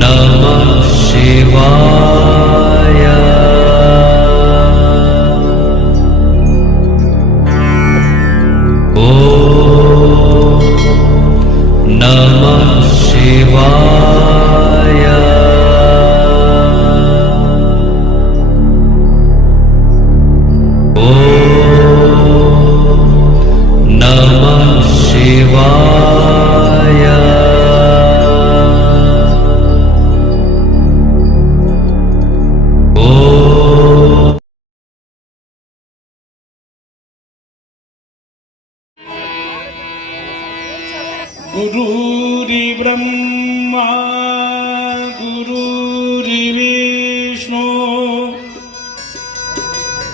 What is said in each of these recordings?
नमः शिवाय। नमः शिवाय। नमः शिवाय। गुरुर्ब्रह्मा गुरुर्विष्णु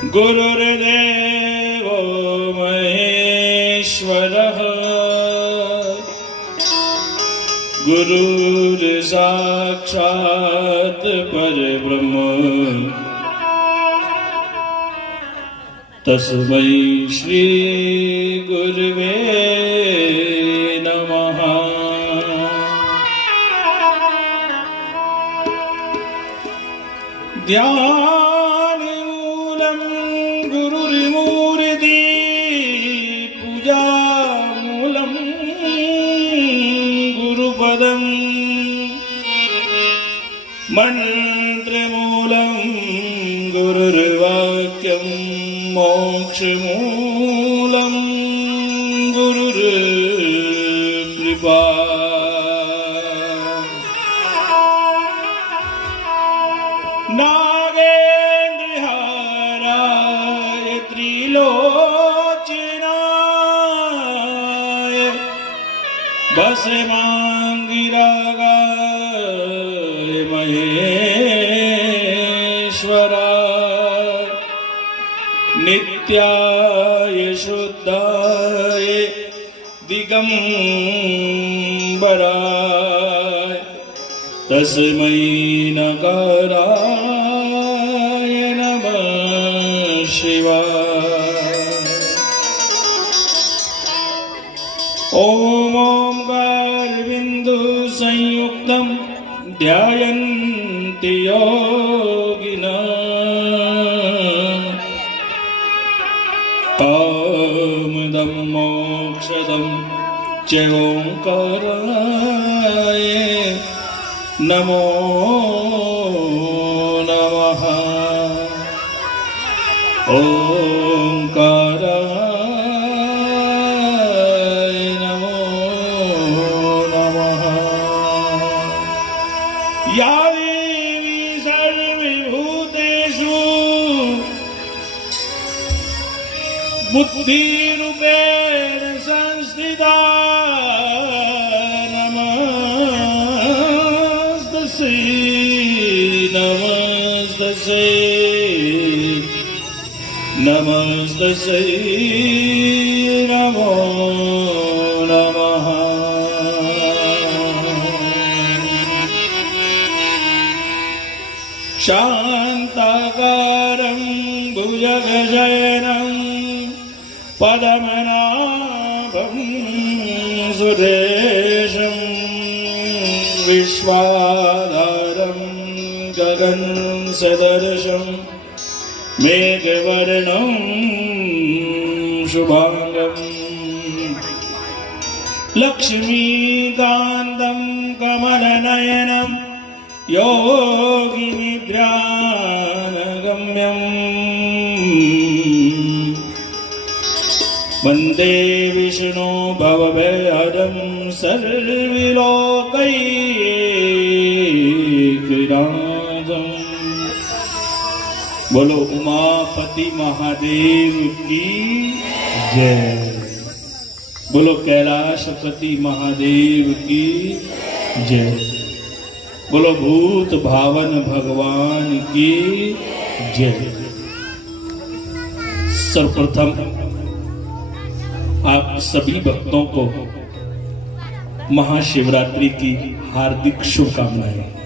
गुरुर्देवो महेश्वरः गुरुर्साक्षात् परब्रह्म तस्मै श्री गुरुवे नमः। ध्यानमूलं गुरुर्मूर्ति पूजामूलं गुरुपदं मन्त्रमूलं गुरुर्वाक्यं मोक्षमूलं गुरुर्कृपा। नागेन्द्रहाराय त्रिलोचनाय भस्माङ्गिरागाय महेश्वराय नित्याय शुद्धाय दिगंबराय तस्मै नकाराय नमः शिवाय। ॐ ओंकार-बिंदु संयुक्तं ध्यायन्ति योगिनः कामदं मोक्षदं च ओंकाराय नमो नमः। ओंकाराय नमो नमः। या देवी सर्वभूतेषु बुद्धिरूपेण संस्थिता नमस्तस्यै नमो नमः। शान्ताकारं भुजगशयनं पद्मनाभं सुरेशं विश्वाधारं गगनसदृशं मेघवर्णं शुभांगं लक्ष्मीकान्तं कमलनयनं योगिनिद्रानगम्यं वन्दे विष्णु भवभयहरं सर्वलोकैकनाथं। बोलो उमापति महादेव की जय। बोलो कैलाशपति महादेव की जय। बोलो भूत भावन भगवान की जय। सर्वप्रथम आप सभी भक्तों को महाशिवरात्रि की हार्दिक शुभकामनाएं।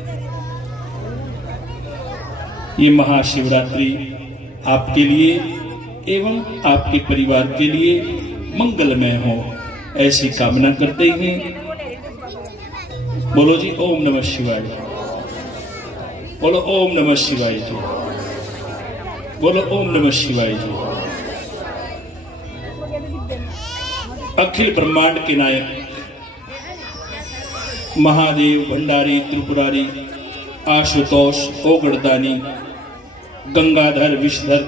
ये महाशिवरात्रि आपके लिए एवं आपके परिवार के लिए मंगलमय हो, ऐसी कामना करते हैं बोलो जी ओम नमः शिवाय। बोलो ओम नमः शिवाय जी। बोलो ओम नमः शिवाय जी। अखिल ब्रह्मांड के नायक महादेव भंडारी त्रिपुरारी आशुतोष ओगड़दानी गंगाधर विषधर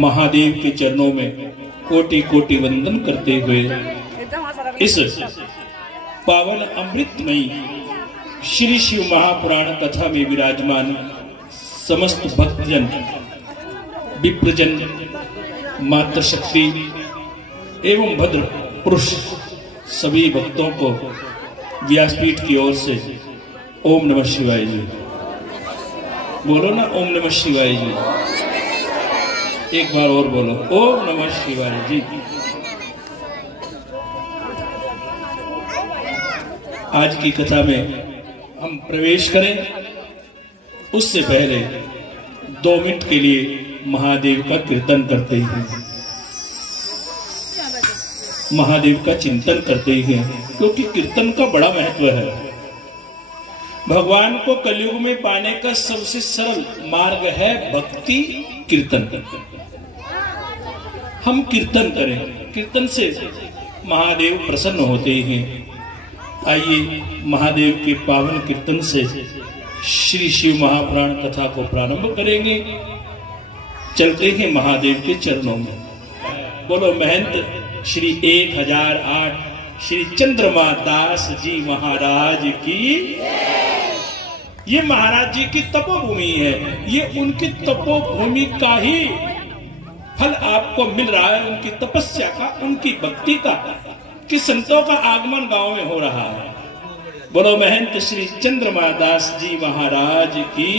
महादेव के चरणों में कोटि कोटि वंदन करते हुए इस पावन अमृतमयी श्री शिव महापुराण कथा में विराजमान समस्त भक्तजन विप्रजन मातृशक्ति एवं भद्र पुरुष सभी भक्तों को व्यासपीठ की ओर से ओम नमः शिवाय जी। बोलो ना ओम नमः शिवाय जी। एक बार और बोलो ओम नमः शिवाय जी। आज की कथा में हम प्रवेश करें उससे पहले 2 मिनट के लिए महादेव का कीर्तन करते हैं, महादेव का चिंतन करते हैं, क्योंकि कीर्तन का बड़ा महत्व है। भगवान को कलयुग में पाने का सबसे सरल मार्ग है भक्ति कीर्तन। हम कीर्तन करें, कीर्तन से महादेव प्रसन्न होते हैं। आइए महादेव के पावन कीर्तन से श्री शिव महापुराण कथा को प्रारंभ करेंगे। चलते हैं महादेव के चरणों में। बोलो महंत श्री 1008 श्री चंद्रमा दास जी महाराज की। ये महाराज जी की तपोभूमि है, ये उनकी तपोभूमि का ही फल आपको मिल रहा है, उनकी तपस्या का, उनकी भक्ति का, कि संतों का आगमन गांव में हो रहा है। बोलो महंत श्री चंद्रमा दास जी महाराज की।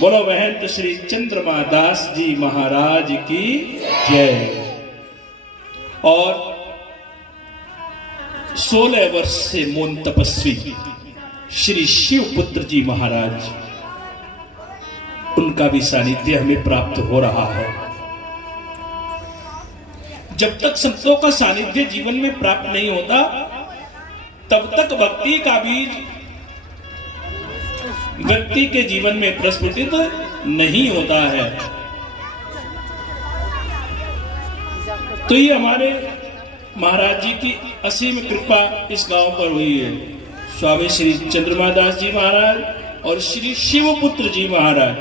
बोलो महंत श्री चंद्रमा दास जी महाराज की जय। और 16 वर्ष से मौन तपस्वी श्री शिव पुत्र जी महाराज, उनका भी सानिध्य हमें प्राप्त हो रहा है। जब तक संतों का सानिध्य जीवन में प्राप्त नहीं होता, तब तक भक्ति का बीज व्यक्ति के जीवन में प्रस्फुटित नहीं होता है। तो ये हमारे महाराज जी की असीम कृपा इस गांव पर हुई है। स्वामी श्री चंद्रमा दास जी महाराज और श्री शिवपुत्र जी महाराज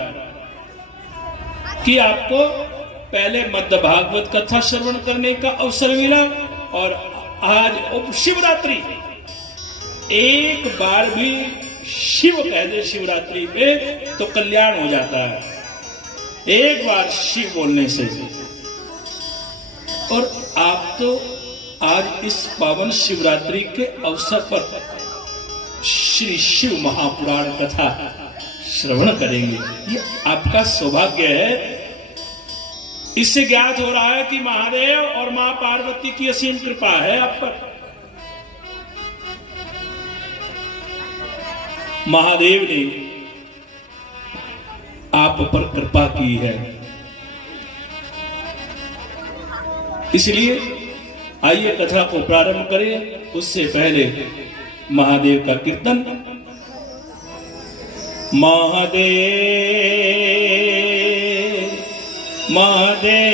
की आपको पहले मध्य भागवत कथा श्रवण करने का अवसर मिला, और आज शिवरात्रि, एक बार भी शिव कह दे शिवरात्रि पे तो कल्याण हो जाता है, एक बार शिव बोलने से। और आप तो आज इस पावन शिवरात्रि के अवसर पर श्री शिव महापुराण कथा श्रवण करेंगे। ये आपका सौभाग्य है। इससे ज्ञात हो रहा है कि महादेव और मां पार्वती की असीम कृपा है आप पर। महादेव ने आप पर कृपा की है, इसलिए आइए कथा को प्रारंभ करें। उससे पहले महादेव का कीर्तन। महादेव महादेव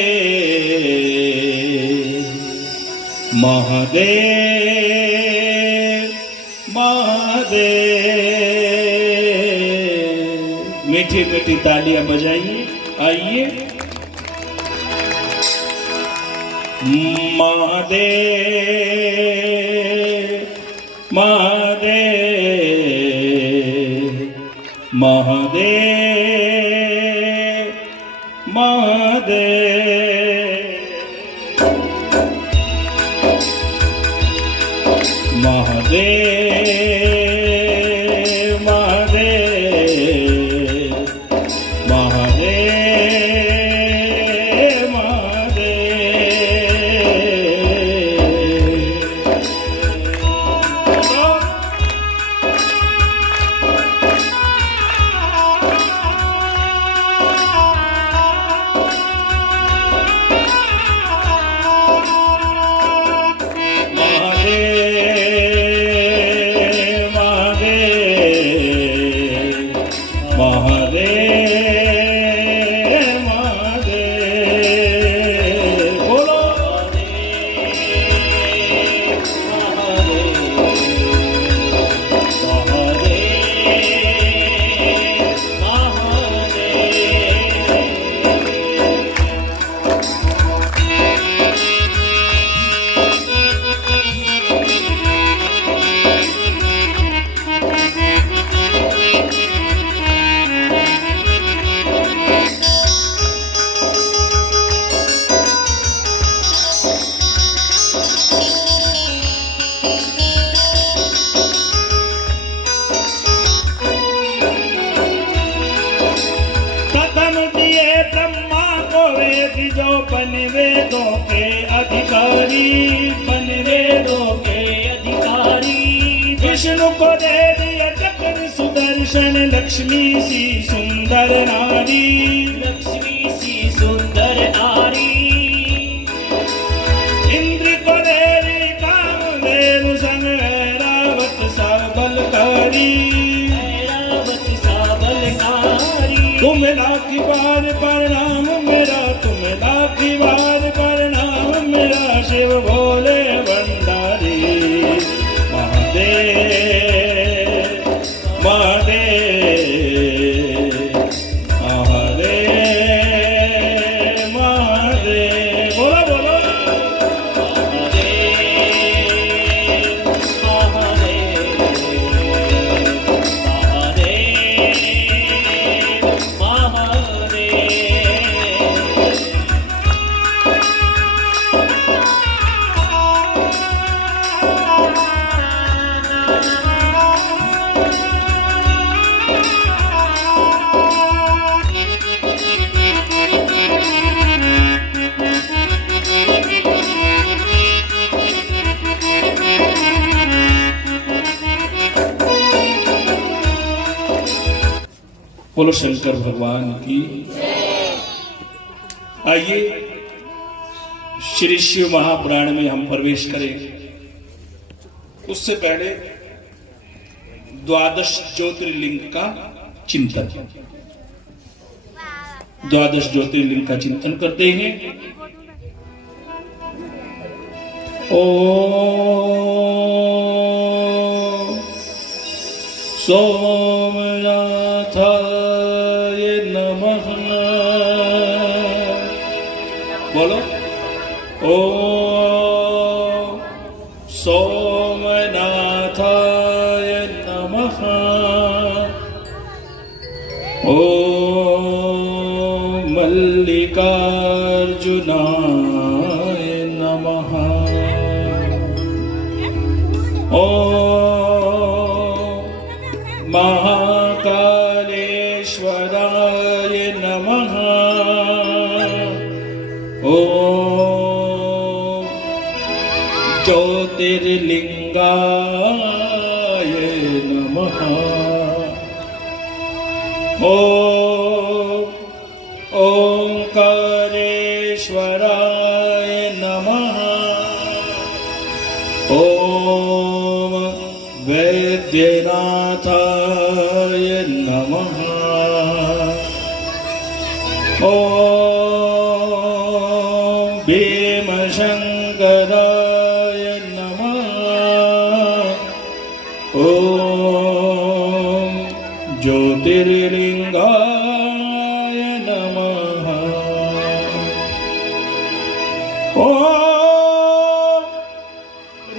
महादेव महादेव। मीठी मीठी तालियां बजाइए। आइए। महादेव महादेव महादेव महादेव। प्रथम दिए ब्रह्मा को वेद जो बन वेदों के अधिकारी, बन वेदों के अधिकारी। विष्णु को दे दिया चक्र सुदर्शन, लक्ष्मी सी सुंदर नारी, लक्ष्मी सी सुंदर नारी। इंद्र को दे दी कामधेनु संग ऐरावत सा बलकारी, ऐरावत सा बलकारी। तुम लाखी बार प्रणाम मेरा, तुम लाखी बार प्रणाम मेरा, शिव भोले भंडारी। महादेव महादेव महादेव महादेव, बोलो बोलो महादेव महादेव महादेव महादेव। बोलो शंकर भगवान की। आइए श्री शिव महापुराण में हम प्रवेश करें। उससे पहले द्वादश ज्योतिर्लिंग का चिंतन, द्वादश ज्योतिर्लिंग का चिंतन करते हैं। ओम सोमनाथाय नमः। बोलो ओम सोमनाथाय नमः। ओम मल्लिकार्जुनाय नमः। ओम महाकालेश्वराय नमः। ओम ज्योतिर्लिंगाय नमः। ओम ओंकारेश्वराय नमः। ओम वैद्यनाथाय नमः। ओम भीमशंकराय नमः। ओम ज्योतिर्लिंगाय नमः। ओम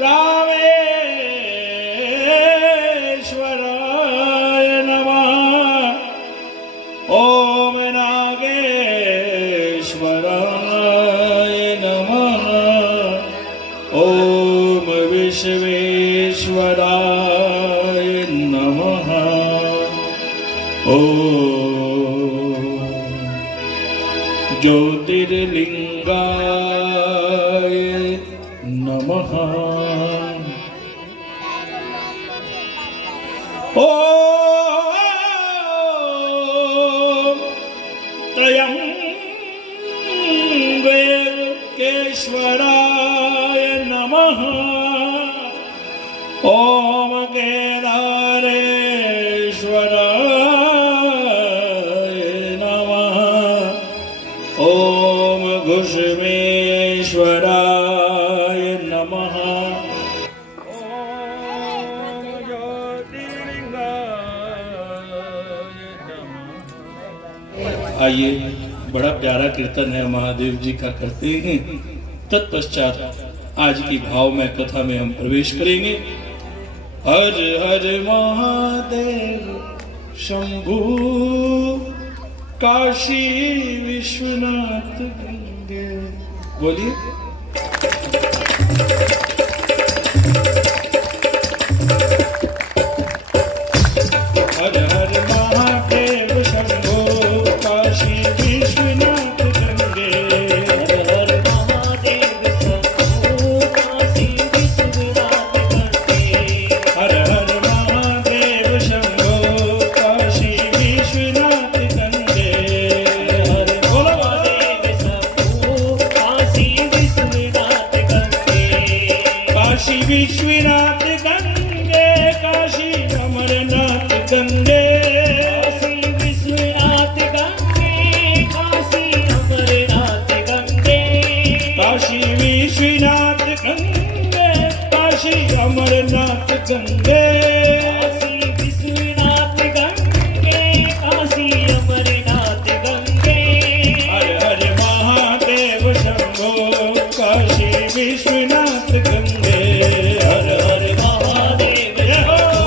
रामेश्वराय नमः। ओम नागेश्वराय नमः। ओम विश्वेश्वराय नमः। ओम ज्योतिर्लिंगाय नमः। ओम त्र्यंबकेश्वराय नमः। ओम केदारेश्वराय नमः। ओम घुष्मेश्वराय नमः। ओम ज्योतिर्लिंगाय नमः। आइए, बड़ा प्यारा कीर्तन है, महादेव जी का करते हैं। तत्पश्चात आज की भाव में कथा में हम प्रवेश करेंगे। हर हर महादेव शंभु काशी विश्वनाथ गंगे। बोलिए। विश्वनाथ गंगे काशी अमरनाथ गंगे काशी विश्वनाथ गंगे काशी अमरनाथ गंगे काशी विश्वनाथ गंगे काशी अमरनाथ गंगे काशी विश्वनाथ गंगे काशी अमरनाथ गंगे हर हर महादेव शंभो काशी विश्वनाथ गंगे हर हर महादेव शंभो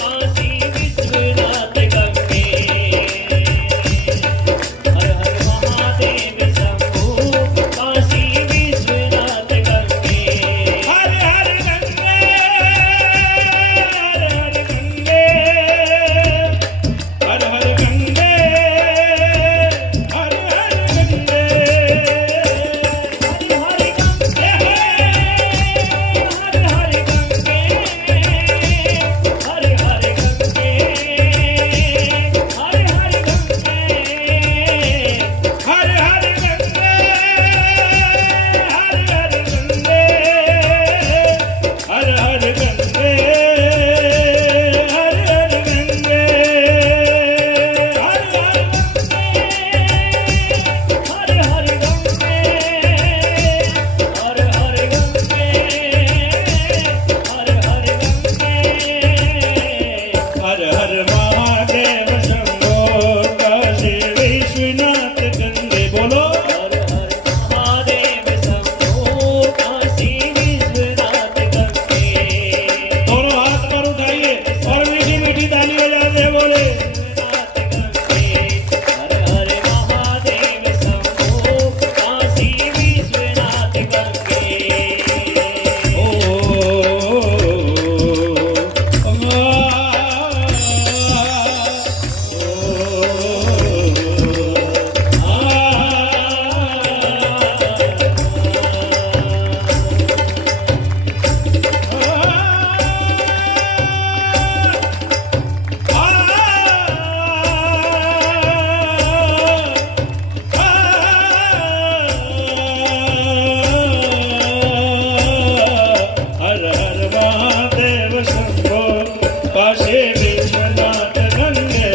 काशी विश्वनाथ गंगे हर हर महादेव शंभो काशी विश्वनाथ गंगे हर हर गंगे हर हर गंगे हर हर गंगे हर हर गंगे हर हर गंगे हर हर गंगे हर हर गंगे हर हर गंगे हर हर गंगे हर हर गंगे हर हर गंगे हर हर हर हर गंगे हर हर गंगे हर हर गंगे हर हर महादेव शंभो काशी विश्वनाथ गंगे बोलो हर हर महादेव शंभो काशी विश्वनाथ गंगे दोनों हाथ पर उठाइए और मीठी मीठी ताली बजाते बोले विश्वनाथ गंगे हर हर महादेव शंभो काशी विश्वनाथ गंगे ओ हर हर महादेव शंभो काशी विश्वनाथ गंगे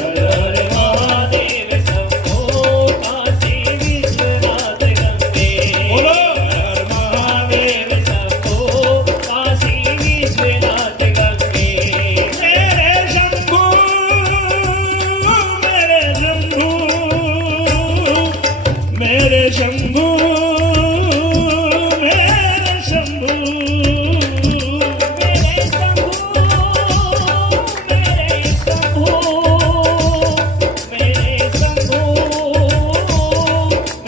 हर हर महादेव शंभो काशी विश्वनाथ गंगे बोलो हर हर महादेव शंभो काशी विश्वनाथ गंगे मेरे शंभू मेरे शंभू मेरे शंभू मेरे शंभू मेरे शंभो मेरे शंभो मेरे शंभो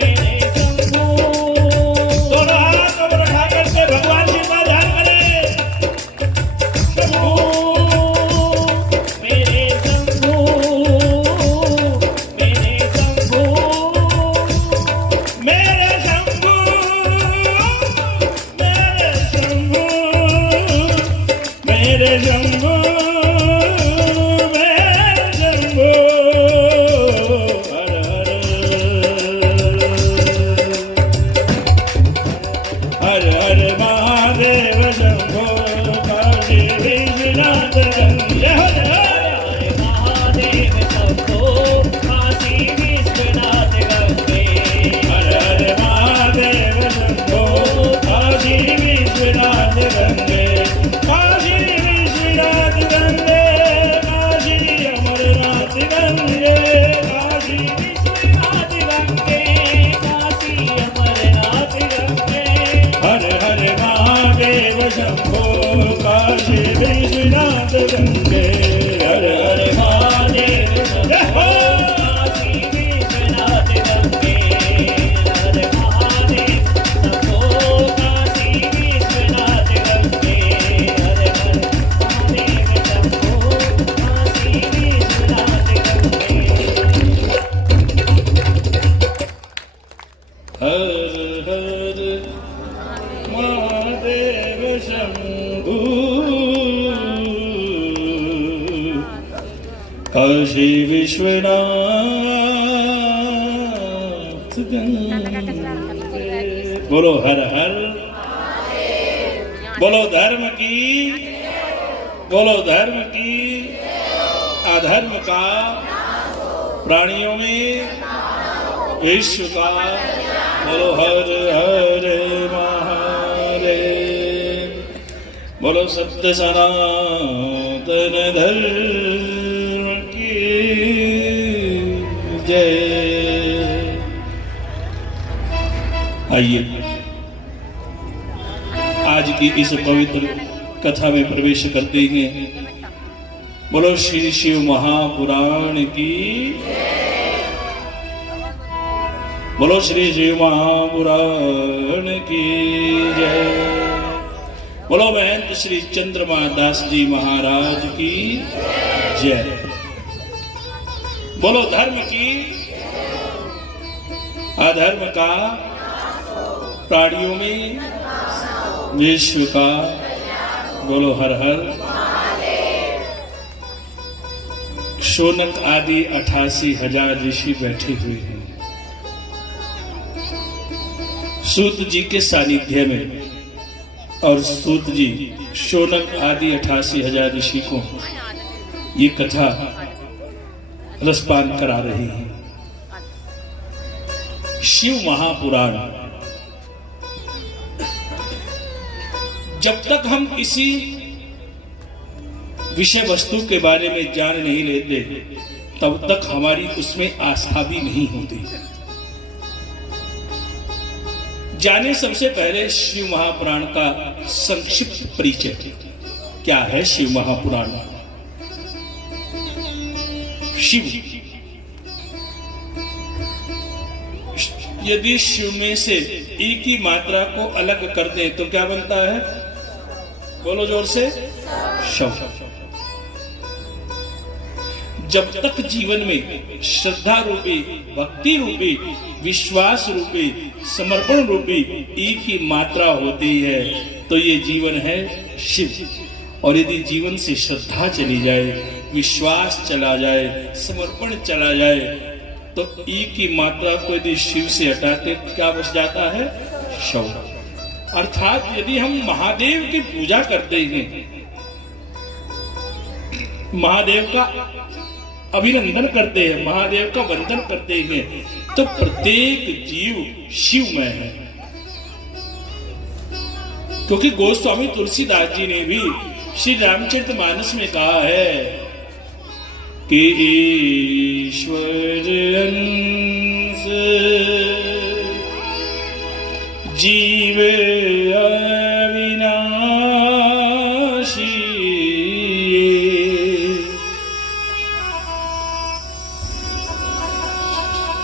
मेरे शंभो दोनों हाथ ऊपर उठा करके भगवान जी का ध्यान करें शंभू मेरे शंभो मेरे शंभो मेरे शंभू मेरे शंभू मेरे शंभू हर हर हर महादेव शंभो काशी विश्वनाथ गंगे हर हर महादेव शंभो काशी विश्वनाथ गंगे हर हर महादेव शंभो काशी विश्वनाथ गंगे काशी विश्वनाथ गंगे काशी अमरनाथ गंगे काशी विश्वनाथ गंगे काशी अमरनाथ गंगे हर हर महादेव शंभो काशी विश्वनाथ गंगे हर हर महादेव शंभो काशी विश्वनाथ गंगे हर महादेव शंभो काशी विश्वनाथ गंगे हर हर महादेव शंभो काशी विश्वनाथ गंगे हर हर महादेव शंभू काशी विश्वनाथ गंगे बोलो हर हर बोलो धर्म की, बोलो धर्म की, अधर्म का प्राणियों में विश्व का, बोलो हर हर महादेव, बोलो सत्य सनातन धर्म की जय। आइए आज की इस पवित्र कथा में प्रवेश करते हैं। बोलो श्री शिव महापुराण की, बोलो श्री शिव महापुराण की जय। बोलो महंत श्री चंद्रमा दास जी महाराज की जय। बोलो धर्म की, अधर्म का प्राणियों में विश्व का, बोलो हर हर। शौनक आदि 88,000 ऋषि बैठे हुए हैं सूत जी के सानिध्य में, और सूत जी शौनक आदि 88,000 ऋषि को ये कथा रसपान करा रहे हैं। शिव महापुराण। जब तक हम किसी विषय वस्तु के बारे में जान नहीं लेते तब तक हमारी उसमें आस्था भी नहीं होती। जाने सबसे पहले शिव महापुराण का संक्षिप्त परिचय। क्या है शिव महापुराण? शिव, यदि शिव में से ई की मात्रा को अलग कर दें तो क्या बनता है? बोलो जोर से, शव। जब तक जीवन में श्रद्धा रूपी, भक्ति रूपी, विश्वास रूपी, समर्पण रूपी ई की मात्रा होती है तो ये जीवन है शिव। और यदि जीवन से श्रद्धा चली जाए, विश्वास चला जाए, समर्पण चला जाए तो ई की मात्रा को यदि शिव से हटाते क्या बच जाता है? शव। अर्थात यदि हम महादेव की पूजा करते हैं, महादेव का अभिनंदन करते हैं, महादेव का वंदन करते हैं, तो प्रत्येक जीव शिवमय है। क्योंकि गोस्वामी तुलसीदास जी ने भी श्री रामचरितमानस में कहा है कि ईश्वर अंश जीव अविनाशी।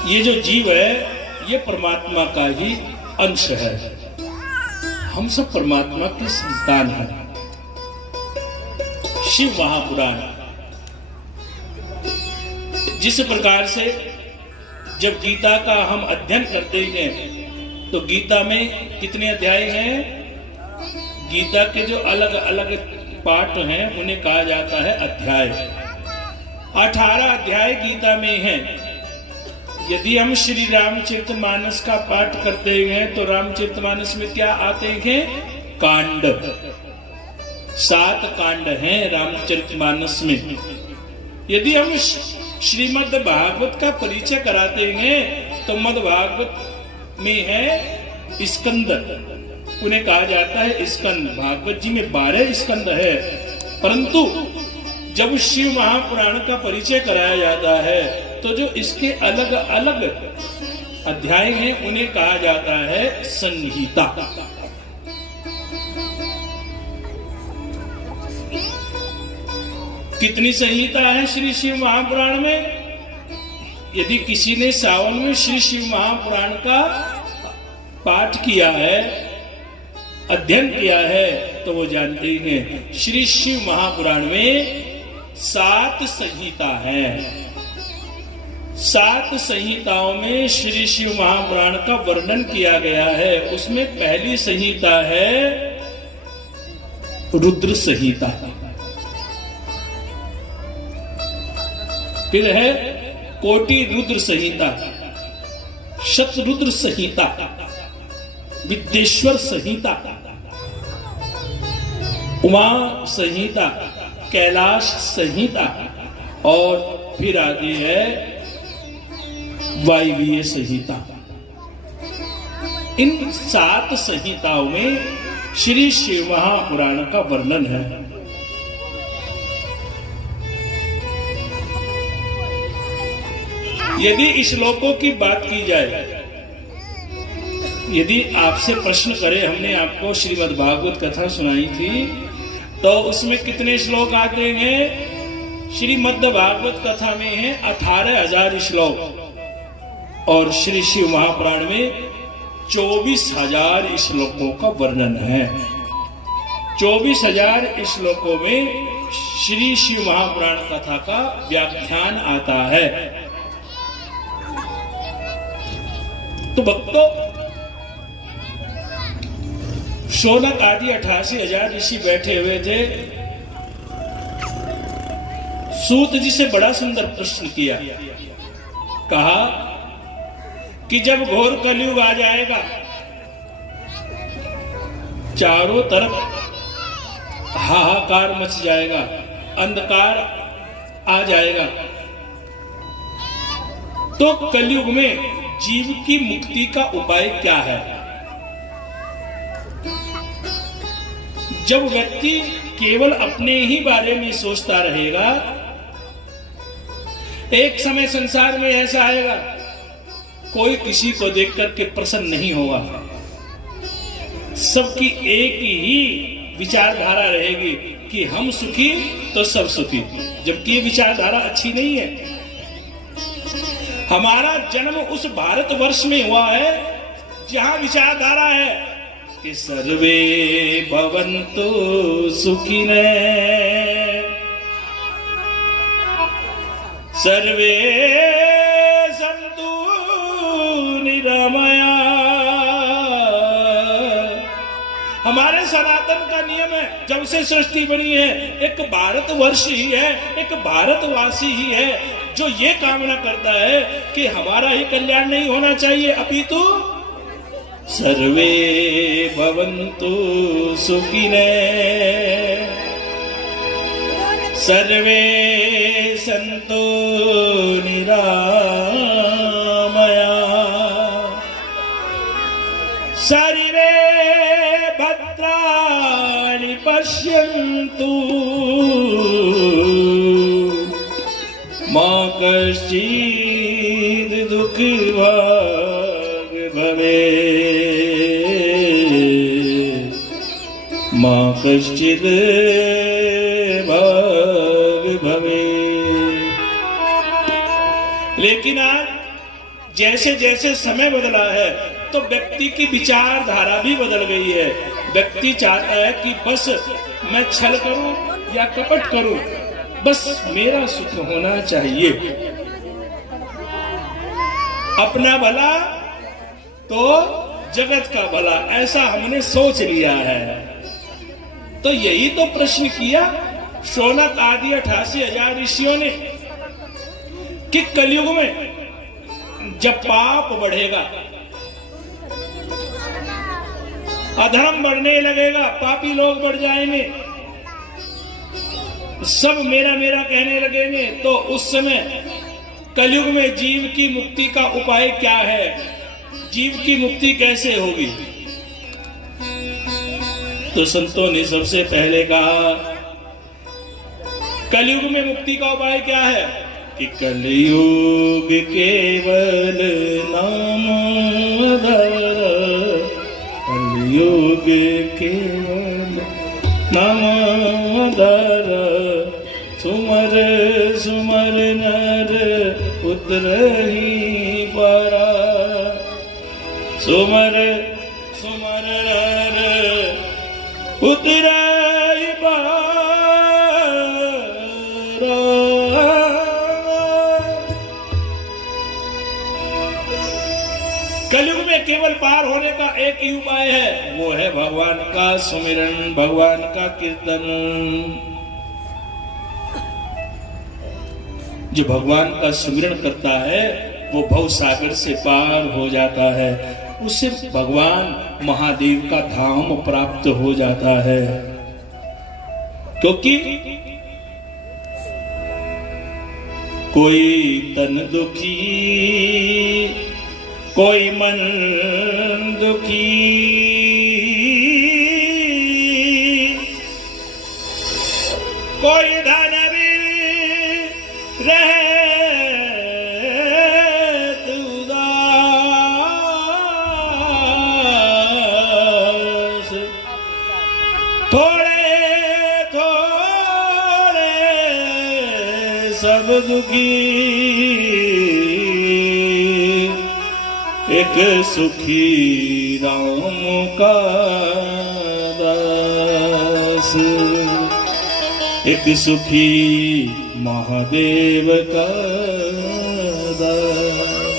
ये जो जीव है ये परमात्मा का ही अंश है। हम सब परमात्मा की संतान हैं। शिव महापुराण। जिस प्रकार से जब गीता का हम अध्ययन करते हैं तो गीता में कितने अध्याय हैं? गीता के जो अलग अलग पाठ हैं उन्हें कहा जाता है अध्याय। 18 अध्याय गीता में हैं। यदि हम श्री रामचरितमानस का पाठ करते हैं तो रामचरितमानस में क्या आते हैं? कांड। 7 कांड हैं रामचरितमानस में। यदि हम श्रीमद् भागवत का परिचय कराते हैं तो मद् भागवत में है स्कंद, उन्हें कहा जाता है स्कंद। भागवत जी में 12 स्कंद है, परंतु जब शिव महापुराण का परिचय कराया जाता है तो जो इसके अलग अलग अध्याय हैं उन्हें कहा जाता है संहिता। कितनी संहिता है श्री शिव महापुराण में? यदि किसी ने सावन में श्री शिव महापुराण का पाठ किया है, अध्ययन किया है, तो वो जानते हैं श्री शिव महापुराण में 7 संहिता है। 7 संहिताओं में श्री शिव महापुराण का वर्णन किया गया है। उसमें पहली संहिता है रुद्र संहिता, फिर है कोटि रुद्र संहिता, शतरुद्र संहिता, विद्येश्वर संहिता, उमा संहिता, कैलाश संहिता और फिर आती है वायवीय संहिता। इन 7 संहिताओं में श्री शिव महापुराण का वर्णन है। यदि श्लोकों की बात की जाए, यदि आपसे प्रश्न करे, हमने आपको श्रीमद् भागवत कथा सुनाई थी, तो उसमें कितने श्लोक आते हैं? श्रीमद् भागवत कथा में है 18,000 श्लोक और श्री शिव महापुराण में 24,000 श्लोकों का वर्णन है। 24,000 श्लोकों में श्री शिव महापुराण कथा का व्याख्यान आता है। तो भक्तों, शौनक आदि 88,000 ऋषि बैठे हुए थे। सूत जी से बड़ा सुंदर प्रश्न किया, कहा कि जब घोर कलयुग आ जाएगा, चारों तरफ हाहाकार मच जाएगा, अंधकार आ जाएगा, तो कलयुग में जीव की मुक्ति का उपाय क्या है? जब व्यक्ति केवल अपने ही बारे में सोचता रहेगा, एक समय संसार में ऐसा आएगा, कोई किसी को देख करके प्रसन्न नहीं होगा। सबकी एक ही विचारधारा रहेगी कि हम सुखी तो सब सुखी, जबकि ये विचारधारा अच्छी नहीं है। हमारा जन्म उस भारतवर्ष में हुआ है जहां विचारधारा है कि सर्वे भवन्तु सुखिनः, सर्वे सन्तु निरामया। हमारे सनातन का नियम है, जब से सृष्टि बनी है, एक भारतवर्ष ही है, एक भारतवासी ही है जो ये कामना करता है कि हमारा ही कल्याण नहीं होना चाहिए, अपितु सर्वे भवन्तु सुखिनः, सर्वे सन्तु निरामया, सर्वे भद्राणि पश्यन्तु मा कश्चित् दुःखभाग् भवेत्, मा कश्चित् भाग् भवेत्। लेकिन आज जैसे जैसे समय बदला है, तो व्यक्ति की विचारधारा भी बदल गई है। व्यक्ति चाहता है कि बस मैं छल करूं या कपट करूं, बस मेरा सुख होना चाहिए। अपना भला तो जगत का भला, ऐसा हमने सोच लिया है। तो यही तो प्रश्न किया शौनक आदि 88,000 ऋषियों ने कि कलयुग में जब पाप बढ़ेगा, अधर्म बढ़ने लगेगा, पापी लोग बढ़ जाएंगे, सब मेरा मेरा कहने लगेंगे, तो उस समय कलयुग में जीव की मुक्ति का उपाय क्या है? जीव की मुक्ति कैसे होगी? तो संतों ने सबसे पहले कहा, कलयुग में मुक्ति का उपाय क्या है? कि कलयुग केवल नाम आधार, कलयुग केवल नाम आधार, सुमर सुमर नर उतरहि पारा, सुमर सुमर नर उतरहि पारा। कलयुग में केवल पार होने का एक ही उपाय है, वो है भगवान का सुमिरन, भगवान का कीर्तन। जो भगवान का सुमिरन करता है वो भव सागर से पार हो जाता है, उसे भगवान महादेव का धाम प्राप्त हो जाता है। क्योंकि कोई तन दुखी, कोई मन दुखी, कोई धन भी रहे उदास, थोड़े थोड़े सब दुखी, एक सुखी राम का दास, एक सुखी महादेव का दास।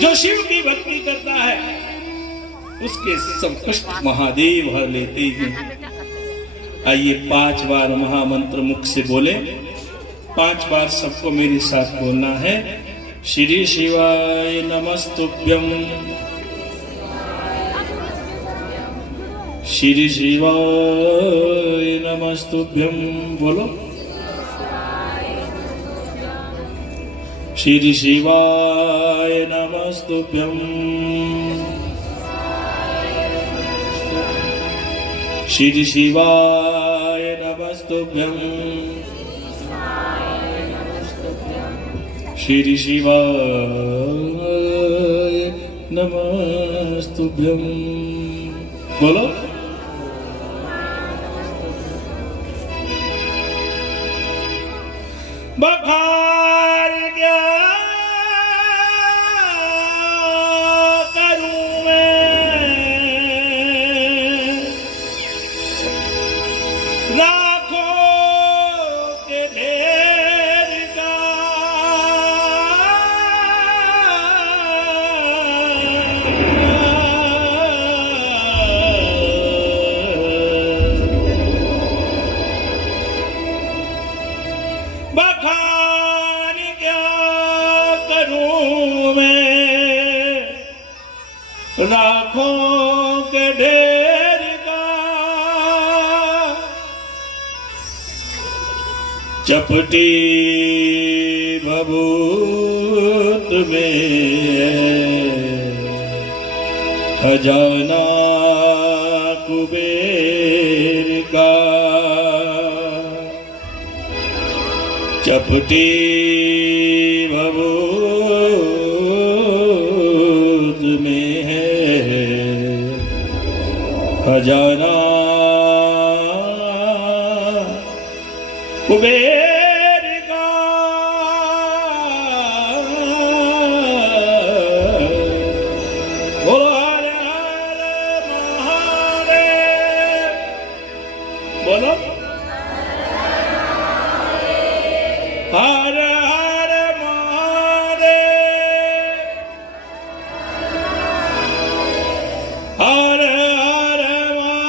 जो शिव की भक्ति करता है उसके सब कष्ट महादेव हर लेते हैं। आइए 5 बार महामंत्र मुख से बोले, 5 बार सबको मेरे साथ बोलना है। श्री शिवाय नमस्तुभ्यं, श्री शिवाय नमस्तुभ्यं, बोलो श्री शिवाय नमस्तुभ्यं, श्री शिवाय नमस्तुभ्यं, श्री शिवाय नमस्तुभ्यं, बोलो बखार क्या करूं मैं, लाखों के ढेर का बखान क्या करूं मैं, लाखों के ढेर का चपटी भभूत में खजाना कुबेर का, चपटी भभूत में है खजाना कुबेर का। बोलो हर हर महादेव, बोलो हर हर महादेव, हर हर महादेव,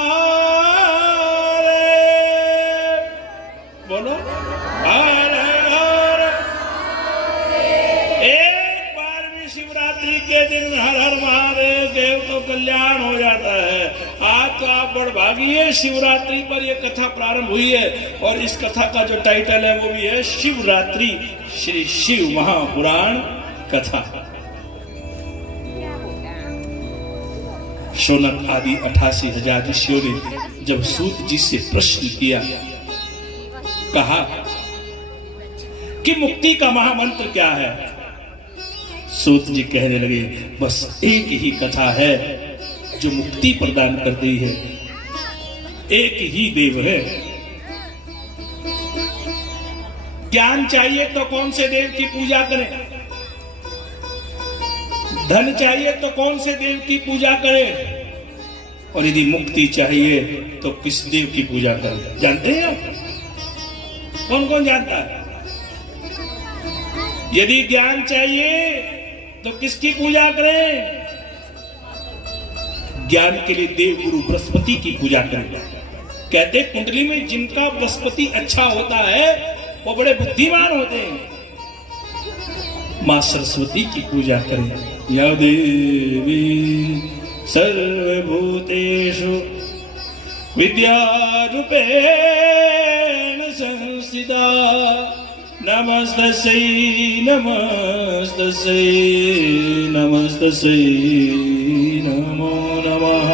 बोलो हर हर। एक बार भी शिवरात्रि के दिन हर हर महादेव देव तो कल्याण हो जाता है। आज तो आप बड़भागी है, शिवरात्रि पर यह कथा प्रारंभ हुई है और इस कथा का जो टाइटल है वो भी है शिवरात्रि श्री शिव महापुराण कथा। शौनक आदि 88,000 ऋषियों ने जब सूत जी से प्रश्न किया, कहा कि मुक्ति का महामंत्र क्या है, सूत जी कहने लगे बस एक ही कथा है जो मुक्ति प्रदान करती है, एक ही देव है। ज्ञान चाहिए तो कौन से देव की पूजा करें, धन चाहिए तो कौन से देव की पूजा करें, और यदि मुक्ति चाहिए तो किस देव की पूजा करें? जानते हैं आप? कौन कौन जानता है? यदि ज्ञान चाहिए तो किसकी पूजा करें? ज्ञान के लिए देव गुरु बृहस्पति की पूजा करें। कहते कुंडली में जिनका बृहस्पति अच्छा होता है वो बड़े बुद्धिमान होते हैं। मां सरस्वती की पूजा करें। या देवी सर्वभूतेषु विद्यारूपेण नमस्तस्यै नमस्तस्यै नमस्तस्यै नमो नमः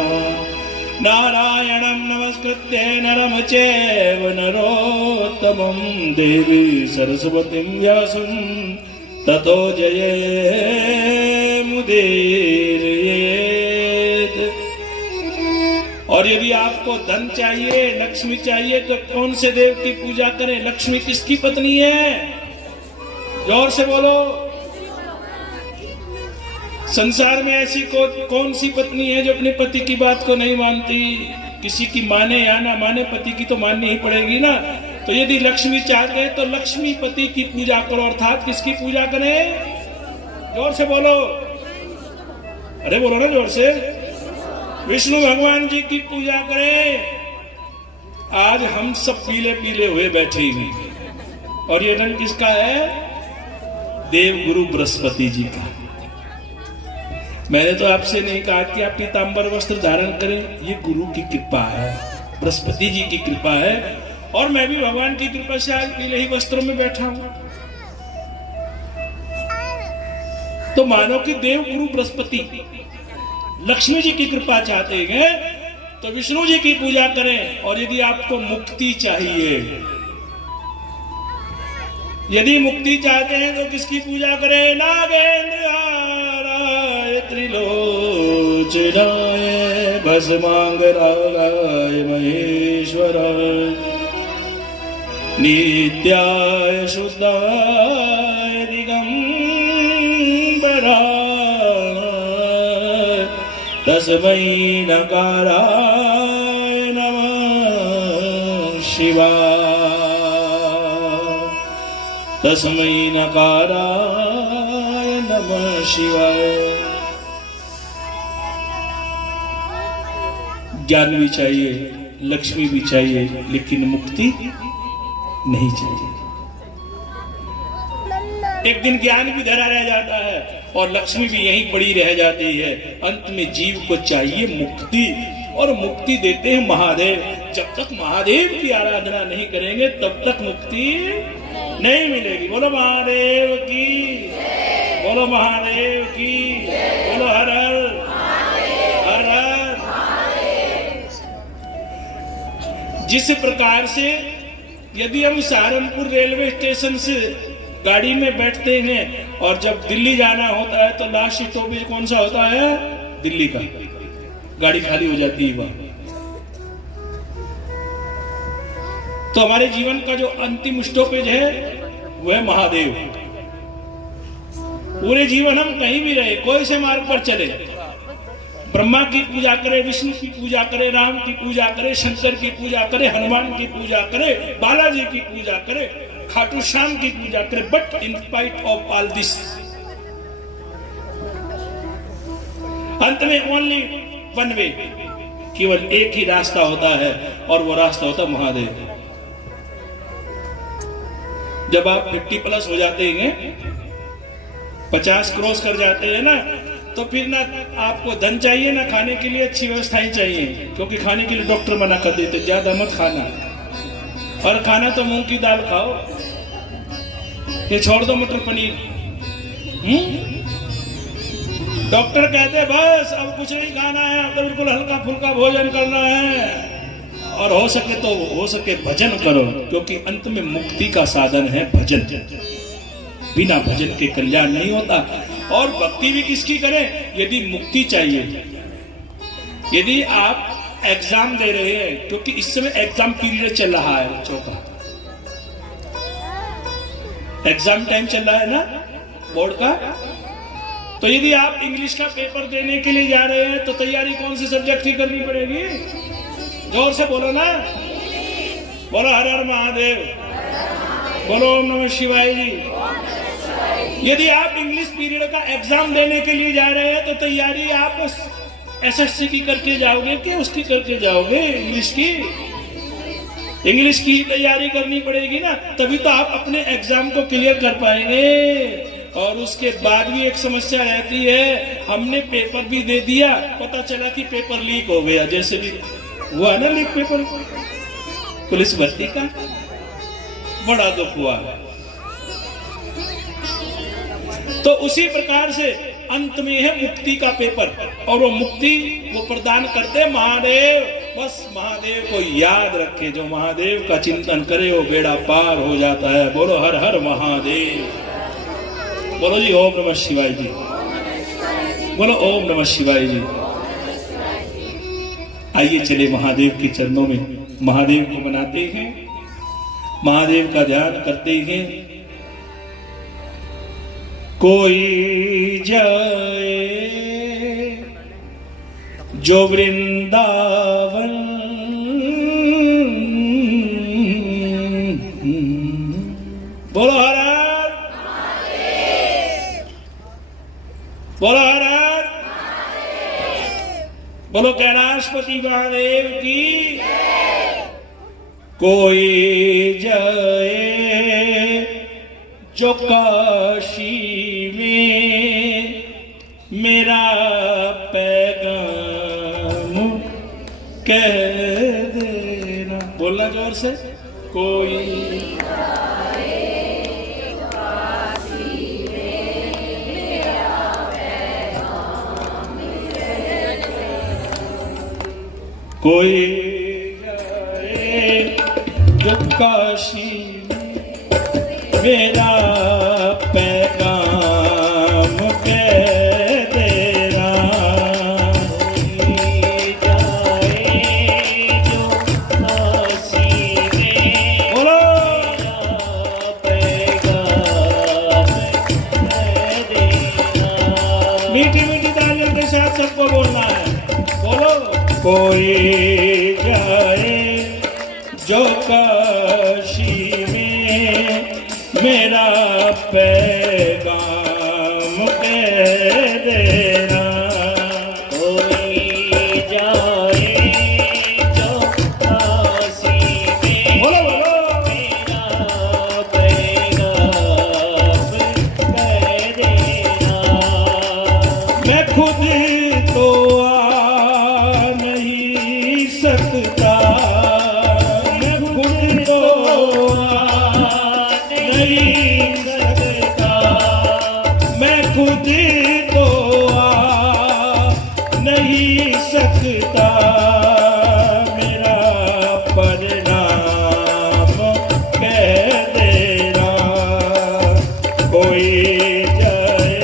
नारायणं नमस्कृत्य नरं चैव नरोत्तमं देवी सरस्वतीं व्यासं ततो जयमुदीरयेत्। और यदि आपको धन चाहिए, लक्ष्मी चाहिए, तो कौन से देव की पूजा करें? लक्ष्मी किसकी पत्नी है? जोर से बोलो। संसार में ऐसी कौन सी पत्नी है जो अपने पति की बात को नहीं मानती? किसी की माने या ना माने, पति की तो माननी ही पड़ेगी ना। तो यदि लक्ष्मी चाहते हैं तो लक्ष्मी पति की पूजा करो। अर्थात किसकी पूजा करें? जोर से बोलो। अरे बोलो ना जोर से। विष्णु भगवान जी की पूजा करें। आज हम सब पीले पीले हुए बैठे हैं और ये रंग किसका है? देव गुरु बृहस्पति जी का। मैंने तो आपसे नहीं कहा कि आप पीतांबर वस्त्र धारण करें, ये गुरु की कृपा है, बृहस्पति जी की कृपा है। और मैं भी भगवान की कृपा से आज पीले ही वस्त्रों में बैठा हूं। तो मानो कि देव गुरु बृहस्पति लक्ष्मी जी की कृपा चाहते हैं तो विष्णु जी की पूजा करें। और यदि आपको मुक्ति चाहिए, यदि मुक्ति चाहते हैं तो किसकी पूजा करें? नागेंद्राय त्रिलोचनाय भस्मांगरागाय महेश्वराय नित्याय शुद्धाय दिगंबराय तस्मै नकाराय नमः शिवाय। तस्मै नकाराय नमः शिवाय। ज्ञान भी चाहिए, लक्ष्मी भी चाहिए, लेकिन मुक्ति नहीं चाहिए। एक दिन ज्ञान भी धरा रह जाता है और लक्ष्मी भी यहीं पड़ी रह जाती है। अंत में जीव को चाहिए मुक्ति, और मुक्ति देते हैं महादेव। जब तक महादेव की आराधना नहीं करेंगे तब तक मुक्ति नहीं मिलेगी। बोलो महादेव की, बोलो महादेव की, बोलो हर हर हर हर। जिस प्रकार से यदि हम सहारनपुर रेलवे स्टेशन से गाड़ी में बैठते हैं और जब दिल्ली जाना होता है तो लास्ट स्टॉपेज कौन सा होता है? दिल्ली का। गाड़ी खाली हो जाती है वहां। तो हमारे जीवन का जो अंतिम स्टॉपेज है वह महादेव। पूरे जीवन हम कहीं भी रहे, कोई से मार्ग पर चले, ब्रह्मा की पूजा करे, विष्णु की पूजा करे, राम की पूजा करे, शंकर की पूजा करे, हनुमान की पूजा करे, बालाजी की पूजा करे, खाटू श्याम की पूजा करे, but in spite of all this अंत में ओनली वन वे, केवल एक ही रास्ता होता है और वो रास्ता होता महादेव। जब आप 50+ हो जाते हैं, 50 क्रॉस कर जाते हैं ना, तो फिर ना आपको धन चाहिए ना खाने के लिए अच्छी व्यवस्थाएं चाहिए, क्योंकि खाने के लिए डॉक्टर मना कर देते ज्यादा मत खाना, और खाना तो मूंग की दाल खाओ, ये छोड़ दो मटर पनीर। डॉक्टर कहते बस अब कुछ नहीं खाना है, अब तो बिल्कुल हल्का फुल्का भोजन करना है, और हो सके भजन करो, क्योंकि अंत में मुक्ति का साधन है भजन। बिना भजन के कल्याण नहीं होता। और भक्ति भी किसकी करें? यदि मुक्ति चाहिए, यदि आप एग्जाम दे रहे हैं, क्योंकि इस समय एग्जाम पीरियड चल रहा है, बच्चों का एग्जाम टाइम चल रहा है ना बोर्ड का, तो यदि आप इंग्लिश का पेपर देने के लिए जा रहे हैं तो तैयारी कौन से सब्जेक्ट की करनी पड़ेगी? जोर से बोलो ना, बोलो हर हर महादेव, बोलो ओम नमः शिवाय जी। यदि आप इंग्लिश पीरियड का एग्जाम देने के लिए जा रहे हैं तो तैयारी आप एसएससी की करके जाओगे कि उसकी करके जाओगे? इंग्लिश की ही तैयारी करनी पड़ेगी ना, तभी तो आप अपने एग्जाम को क्लियर कर पाएंगे। और उसके बाद भी एक समस्या रहती है, हमने पेपर भी दे दिया, पता चला कि पेपर लीक हो गया, जैसे भी हुआ ना लीक पेपर पुलिस भर्ती का। बड़ा दुख हुआ है। तो उसी प्रकार से अंत में है मुक्ति का पेपर, और वो मुक्ति वो प्रदान करते महादेव। बस महादेव को याद रखे, जो महादेव का चिंतन करे वो बेड़ा पार हो जाता है। बोलो हर हर महादेव, बोलो जी ओम नमः शिवाय जी, बोलो ओम नमः शिवाय जी। आइए चले महादेव के चरणों में, महादेव को मनाते हैं, महादेव का ध्यान करते हैं। कोई जाए जो वृंदावन, बोलो हर हर, बोलो हर हर, बोलो कैलाशपति महादेव की। कोई जाए जो काशी में मेरा पैगाम कह देना, बोलना जोर से। कोई कोई जाए जो काशी मेरा पैगाम कह देना। कोई जाए जो काशी में बोलो पैगाम कह देना। मीठी मीठी तालियों के साथ सबको बोलना है। बोलो कोई जाए जो काशी में मेरा पैगाम कह देना। कोई जाए जो काशी में बोलो बोलो मेरा पैगाम कह देना। मैं खुद तो आ नहीं सकता, मैं खुद तो आ नहीं सकता, मैं खुद तो आ नहीं सकता, मेरा परिणाम कह देना। कोई जाए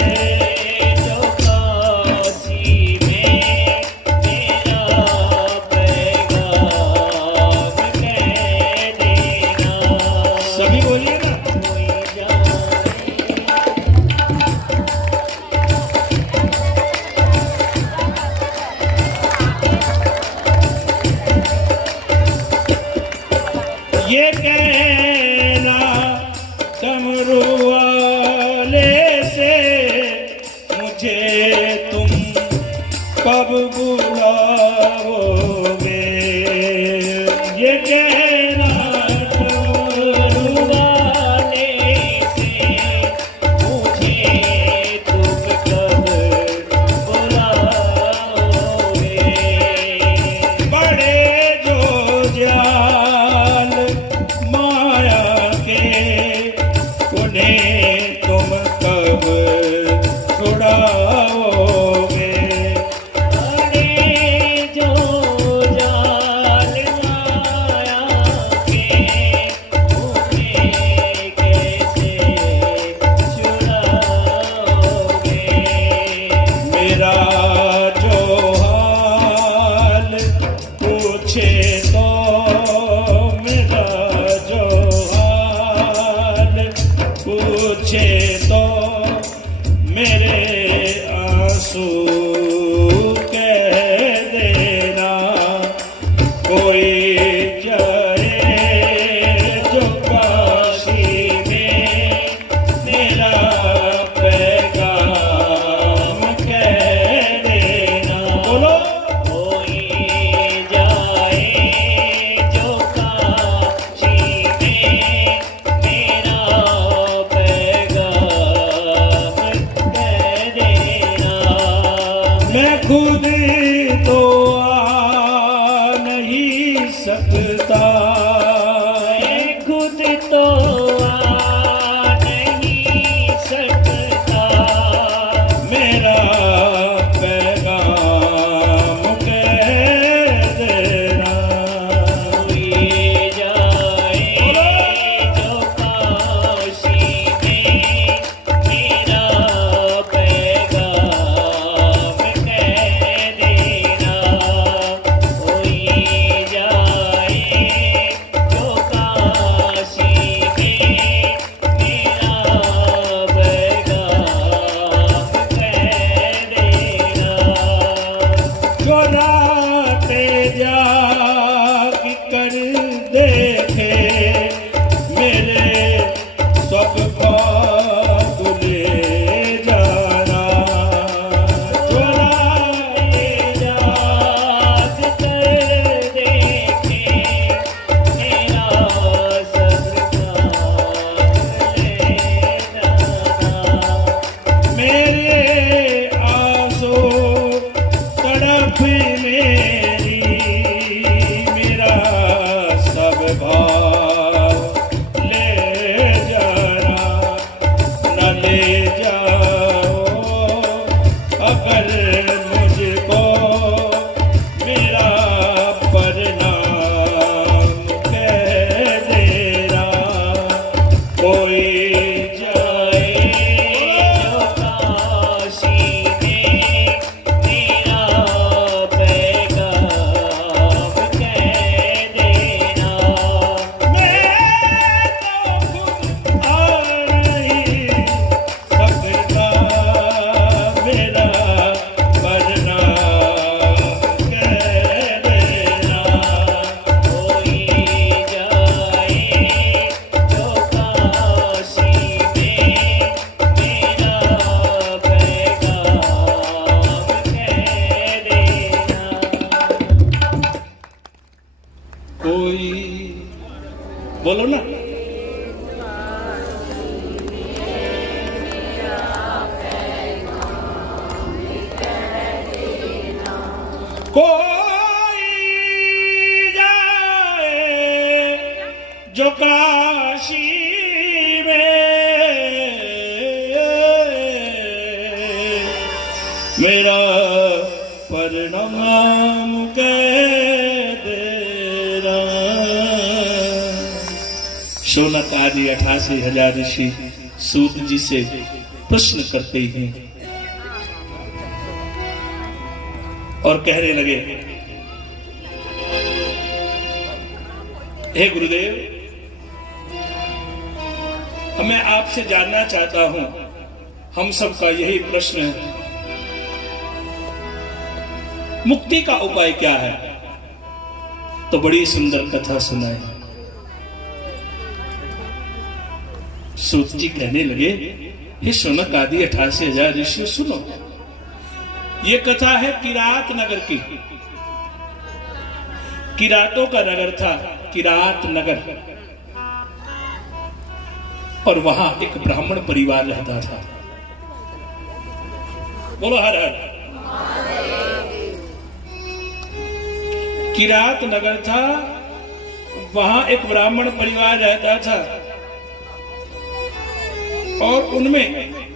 जो काशी में मेरा पैगाम कह देना। सभी बोलिए ना। कोई जाए ये कहना डमरू वाले से मुझे तुम कब बुलाओगे, ये कहना डमरू वाले से मुझे तुम कब बुलाओगे। बड़े जो जाल माया के उन्हें तुम कब छुड़ाओगे। अरे जो जाल माया के उन्हें कैसे छुड़ाओगे। मेरा जो हाल पूछे तो, मेरा जो हाल पूछे तो मेरे आंसू कह देना। कोई जाए जो काशी में मेरा पैगाम कह देना। बोलो कोई जाए जो काशी में मेरा पैगाम कह देना। मैं खुद तो आ नहीं सकता, मैं खुद तो बोलो ना। कोई जाए जो काशी में, मेरा परिणाम कह देना। शौनक आदि 88,000 ऋषि सूत जी से प्रश्न करते हैं और कहने लगे, हे गुरुदेव, मैं आपसे जानना चाहता हूं, हम सबका यही प्रश्न है, मुक्ति का उपाय क्या है? तो बड़ी सुंदर कथा सुनाई। सूत जी कहने लगे, हे शौनक आदि 88,000 ऋषि, सुनो, ये कथा है किरात नगर की। किरातों का नगर था, किरात नगर, और वहां एक ब्राह्मण परिवार रहता था। बोलो हर हर। किरात नगर था, वहां एक ब्राह्मण परिवार रहता था, और उनमें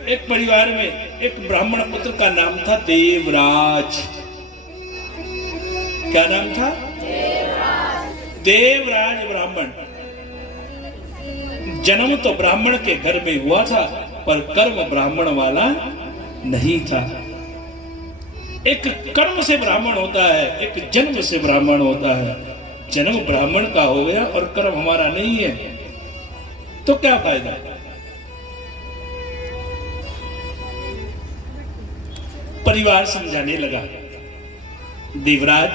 एक परिवार में एक ब्राह्मण पुत्र का नाम था देवराज। क्या नाम था? देवराज ब्राह्मण। जन्म तो ब्राह्मण के घर में हुआ था, पर कर्म ब्राह्मण वाला नहीं था। एक कर्म से ब्राह्मण होता है, एक जन्म से ब्राह्मण होता है। जन्म ब्राह्मण का हो गया और कर्म हमारा नहीं है, तो क्या फायदा? परिवार समझाने लगा, देवराज,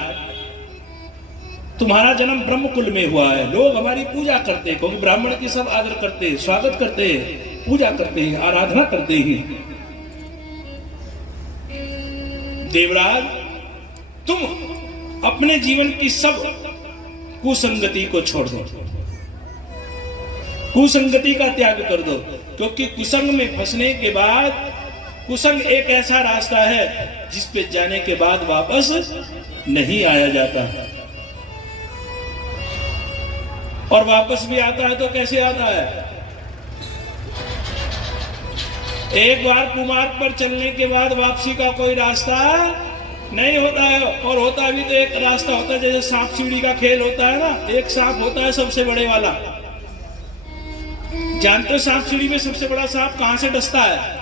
तुम्हारा जन्म ब्रह्म कुल में हुआ है, लोग हमारी पूजा करते हैं, क्योंकि ब्राह्मण की सब आदर करते हैं, स्वागत करते हैं, पूजा करते हैं, आराधना करते हैं। देवराज, तुम अपने जीवन की सब कुसंगति को छोड़ दो, कुसंगति का त्याग कर दो, क्योंकि कुसंग में फंसने के बाद, कुसंग एक ऐसा रास्ता है जिस पे जाने के बाद वापस नहीं आया जाता, और वापस भी आता है तो कैसे आता है? एक बार कुमार्ग पर चलने के बाद वापसी का कोई रास्ता नहीं होता है, और होता भी तो एक रास्ता होता है, जैसे सांप सीढ़ी का खेल होता है ना, एक सांप होता है सबसे बड़े वाला। जानते हो सांप सीढ़ी में सबसे बड़ा सांप कहां से डसता है?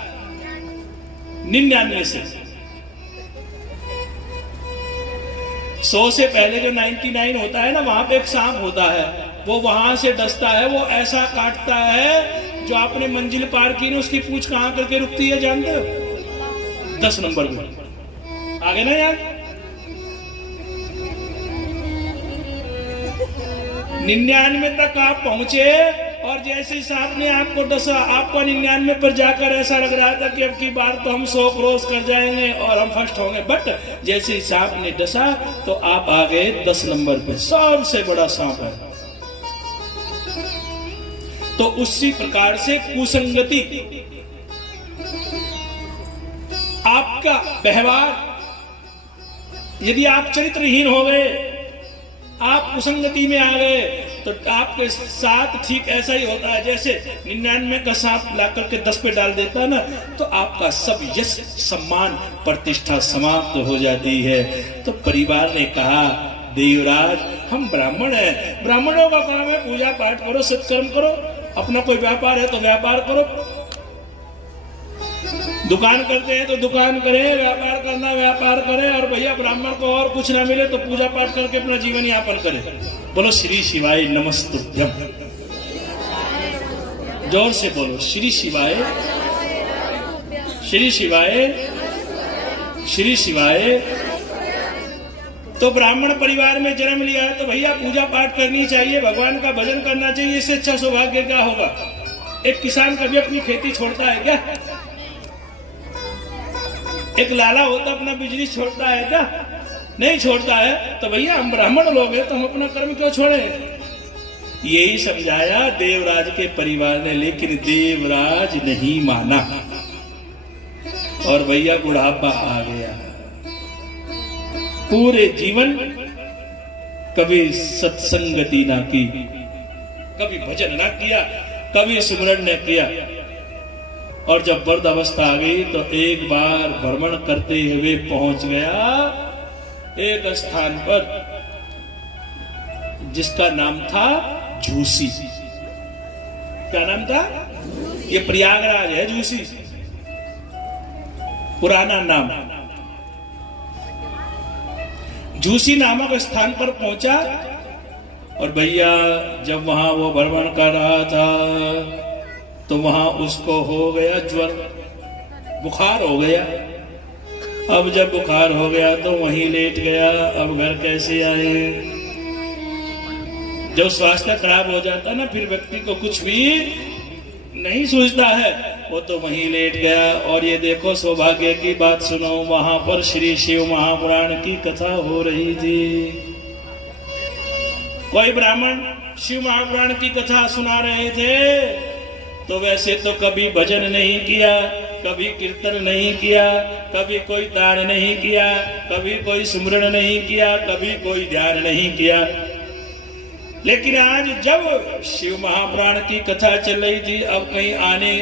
99 से। 100 से पहले जो 99 होता है ना, वहां पे एक सांप होता है, वो वहां से डसता है, वो ऐसा काटता है, जो आपने मंजिल पार की ना, उसकी पूंछ कहां करके रुकती है जानते हो? 10 नंबर में। आगे ना यार, 99 तक आप पहुंचे, और जैसे सांप ने आपको डसा, आपको 99 पर जाकर ऐसा लग रहा था कि अब की बार तो हम 100 क्रॉस कर जाएंगे और हम फर्स्ट होंगे, बट जैसे ही सांप ने डसा तो आप आ गए 10 नंबर पे, सबसे बड़ा सांप है। तो उसी प्रकार से कुसंगति, आपका व्यवहार, यदि आप चरित्रहीन हो गए, आप कुसंगति में आ गए, तो आपके साथ ठीक ऐसा ही होता है, जैसे 99 का सांप ला करके 10 पे डाल देता है ना, तो आपका सब यश, सम्मान, प्रतिष्ठा समाप्त हो जाती है। तो परिवार ने कहा, देवराज, हम ब्राह्मण हैं, ब्राह्मणों का काम है पूजा पाठ करो, सत्कर्म करो, अपना कोई व्यापार है तो व्यापार करो, दुकान करते हैं तो दुकान करें, व्यापार करना व्यापार करें, और भैया ब्राह्मण को और कुछ ना मिले तो पूजा पाठ करके अपना जीवन यापन करें। बोलो श्री शिवाय नमस्तुभ्यम, जोर से बोलो, श्री शिवाय, श्री शिवाय, श्री शिवाय। तो ब्राह्मण परिवार में जन्म लिया है तो भैया पूजा पाठ करनी चाहिए, भगवान का भजन करना चाहिए, इससे अच्छा सौभाग्य क्या होगा? एक किसान कभी अपनी खेती छोड़ता है क्या? एक लाला होता अपना बिजनेस छोड़ता है क्या? नहीं छोड़ता है। तो भैया हम ब्राह्मण लोग हैं तो हम अपना कर्म क्यों छोड़े? यही समझाया देवराज के परिवार ने, लेकिन देवराज नहीं माना और भैया बुढ़ापा आ गया। पूरे जीवन कभी सत्संगति ना की, कभी भजन ना किया, कभी सिमरन न किया। और जब वृद्ध अवस्था आ गई तो एक बार भ्रमण करते हुए पहुंच गया एक स्थान पर जिसका नाम था झूसी। क्या नाम था? ये प्रयागराज है झूसी, पुराना नाम। झूसी नामक स्थान पर पहुंचा और भैया जब वहां वो भ्रमण कर रहा था तो वहां उसको हो गया ज्वर, बुखार हो गया। अब जब बुखार हो गया तो वहीं लेट गया। अब घर कैसे आए? जब स्वास्थ्य खराब हो जाता ना, फिर व्यक्ति को कुछ भी नहीं सूझता है, वो तो वहीं लेट गया। और ये देखो, सौभाग्य की बात सुनो, वहां पर श्री शिव महापुराण की कथा हो रही थी। कोई ब्राह्मण शिव महापुराण की कथा सुना रहे थे। तो वैसे तो कभी भजन नहीं किया, कभी कीर्तन नहीं किया, कभी कोई दान नहीं किया, कभी कोई सुमरण नहीं किया, कभी कोई ध्यान नहीं किया। लेकिन आज जब शिव महापुराण की कथा चल रही थी, अब कहीं आने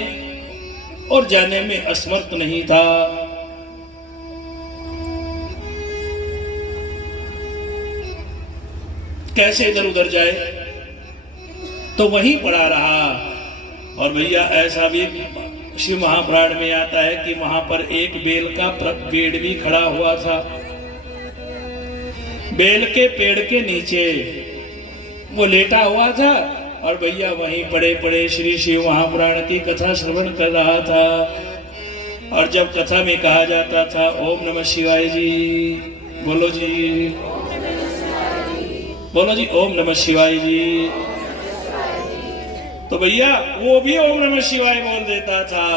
और जाने में असमर्थ नहीं था। कैसे इधर उधर जाए, तो वहीं पड़ा रहा। और भैया ऐसा भी शिव महापुराण में आता है कि वहां पर एक बेल का पेड़ भी खड़ा हुआ था। बेल के पेड़ के नीचे वो लेटा हुआ था और भैया वहीं पड़े पड़े श्री शिव महापुराण की कथा श्रवण कर रहा था। और जब कथा में कहा जाता था ओम नमः शिवाय जी, बोलो जी, बोलो जी ओम नमः शिवाय जी, तो भैया वो भी ओम नमः शिवाय बोल देता था।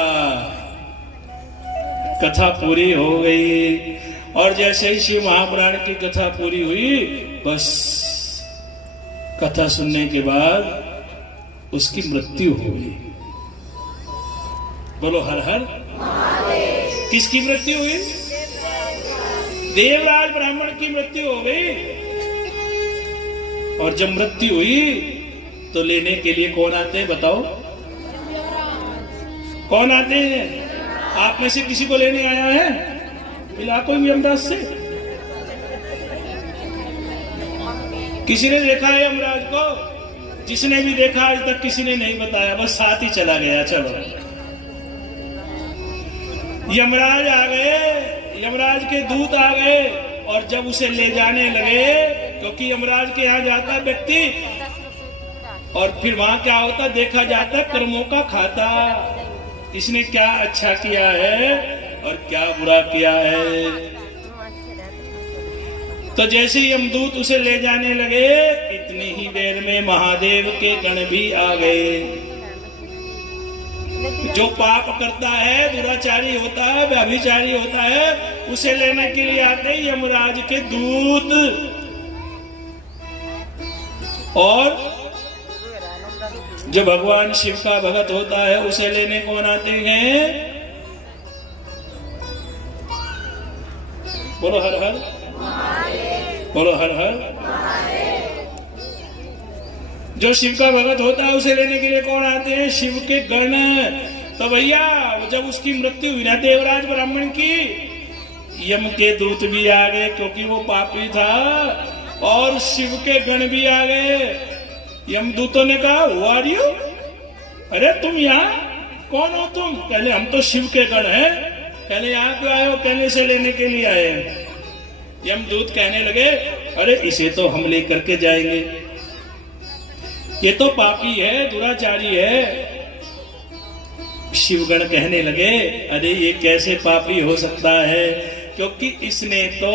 कथा पूरी हो गई और जैसे ही शिव महापुराण की कथा पूरी हुई, बस कथा सुनने के बाद उसकी मृत्यु हो गई। बोलो हर हर। किसकी मृत्यु हुई? देवराज ब्राह्मण की मृत्यु हो गई। और जब मृत्यु हुई तो लेने के लिए कौन आते हैं बताओ? कौन आते हैं? आप में से किसी को लेने आया है इलाकों में यमराज से? किसी ने देखा है यमराज को? जिसने भी देखा आज तक किसी ने नहीं बताया, बस साथ ही चला गया। चलो, यमराज आ गए, यमराज के दूत आ गए और जब उसे ले जाने लगे, क्योंकि यमराज के यहाँ जाता व्यक्ति और फिर वहां क्या होता देखा जाता, कर्मों का खाता। इसने क्या अच्छा किया है और क्या बुरा किया है। तो जैसे यमदूत उसे ले जाने लगे, इतनी ही देर में महादेव के गण भी आ गए। जो पाप करता है, दुराचारी होता है, व्यभिचारी होता है, उसे लेने के लिए आते यमराज के दूत। और जो भगवान शिव का भक्त होता है, उसे लेने कौन आते हैं? बोलो हर हर, बोलो हर हर। जो शिव का भक्त होता है उसे लेने के लिए कौन आते हैं? शिव के गण। तो भैया जब उसकी मृत्यु हुई ना देवराज ब्राह्मण की, यम के दूत भी आ गए क्योंकि वो पापी था, और शिव के गण भी आ गए। यमदूतों ने कहा हु आर यू? अरे तुम यहाँ कौन हो तुम? कहले हम तो शिव के गण हैं। कहले यहाँ क्यों आए हो? कहने से लेने के लिए आए हैं। यमदूत कहने लगे अरे इसे तो हम लेकर के जाएंगे, ये तो पापी है, दुराचारी है। शिवगण कहने लगे अरे ये कैसे पापी हो सकता है, क्योंकि इसने तो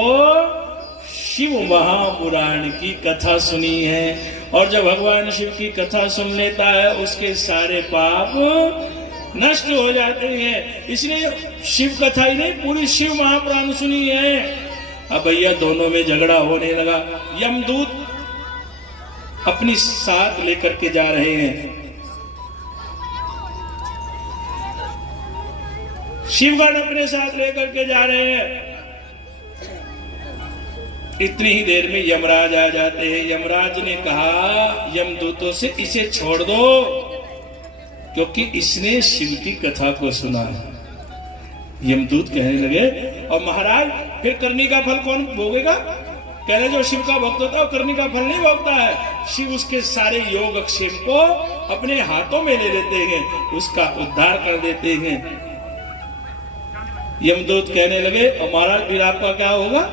शिव महापुराण की कथा सुनी है, और जब भगवान शिव की कथा सुन लेता है उसके सारे पाप नष्ट हो जाते हैं। इसलिए शिव कथा ही नहीं, पूरी शिव महापुराण सुनी है। अब भैया दोनों में झगड़ा होने लगा। यमदूत अपनी साथ लेकर के जा रहे हैं। शिवगण अपने साथ लेकर के जा रहे हैं। इतनी ही देर में यमराज आ जाते हैं। यमराज ने कहा यमदूतों से इसे छोड़ दो, क्योंकि इसने शिव की कथा को सुना है। यमदूत कहने लगे, और महाराज फिर करनी का फल कौन भोगेगा? कह रहे जो शिव का भक्त होता है वो करनी का फल नहीं भोगता है। शिव उसके सारे योगक्षेम को अपने हाथों में ले लेते हैं, उसका उद्धार कर देते हैं। यमदूत कहने लगे, और महाराज फिर आपका क्या होगा?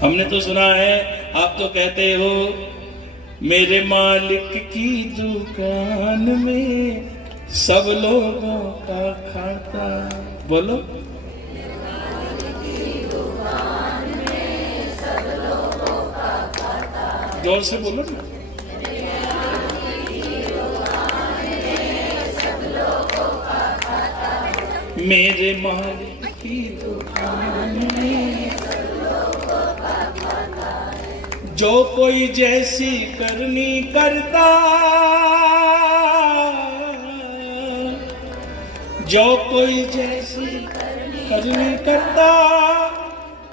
हमने तो सुना है, आप तो कहते हो मेरे मालिक की दुकान में सब लोगों का खाता। बोलो, जोर से बोलो ना। मेरे मालिक की दुकान में जो कोई जैसी करनी करता, जो कोई जैसी करनी करता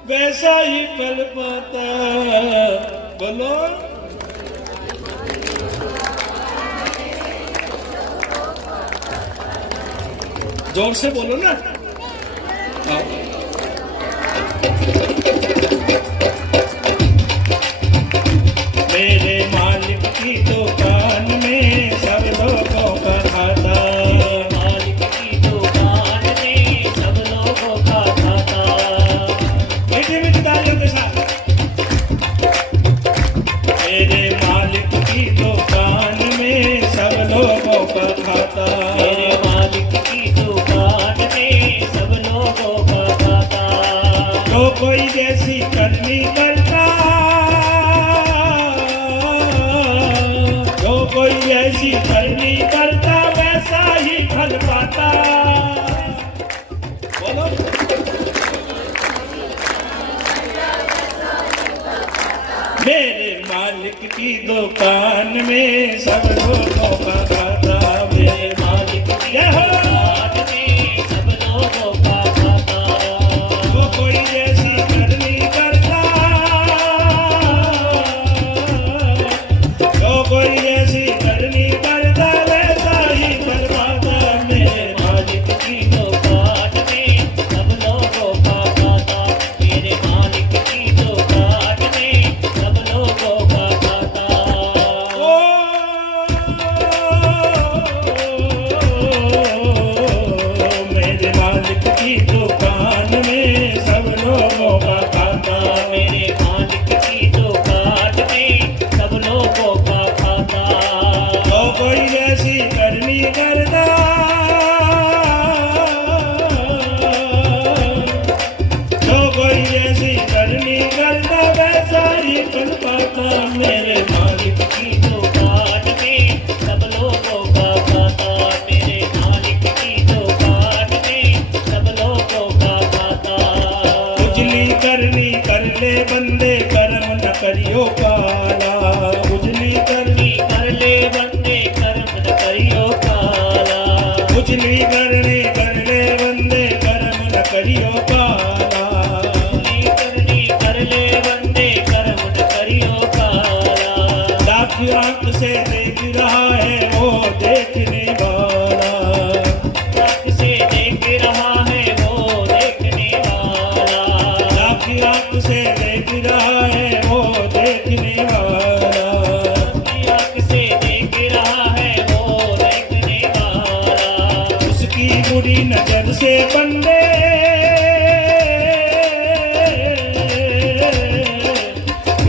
वैसा ही कर पाता। बोलो, जोर से बोलो ना। मेरे मालिक की दुकान में सब लोगों का खाता। मालिक की दुकान में सब लोगों का खाता। मीठी मीठी तालियों के साथ। मेरे मालिक की दुकान में सब लोगों का खाता। मेरे मालिक की दुकान में सब लोगों का खाता। जो कोई जैसी करनी करता, जो कोई जैसी करनी करता वैसा ही फल पाता। बोलो, मेरे मालिक की दुकान में सब लोगों का खाता। मेरे मालिक की दुकान में सब लोगों का खाता। जो कोई जैसी करनी करता, जो कोई जैसी करनी करता वैसा ही कर पाता। मेरे मालिक की दुकान में सब लोगों का खाता। मेरे मालिक की दुकान में सब लोगों का खाता। ओ मेरे मालिक की दुकान में सब लोगों का खाता। मेरे मालिक की दुकान में सब लोगों का खाता। जो कोई जैसी करनी करता, जो कोई जैसी करनी करता वैसा ही कर पाता। मेरे मालिक की दुकान में सब लोगों का खाता। मेरे मालिक की दुकान में सब लोगों का खाता। उजली करनी कर ले बंदे, कर्म न करियो काला। उजली करनी कर ले बंदे, कर्म न करियो काला। उजली करनी कर ले बंदे, कर्म न करियो काला। करनी कर ले बंदे, कर्म न करियो काला। लाख आंख से देख रहा है वो देखने वाला। आँख से देख रहा है वो देखने वाला। लाख आंख से देख रहा है वो देखने वाला। आँख से देख रहा है वो देखने वाला। उसकी बुरी नजर से बंदे,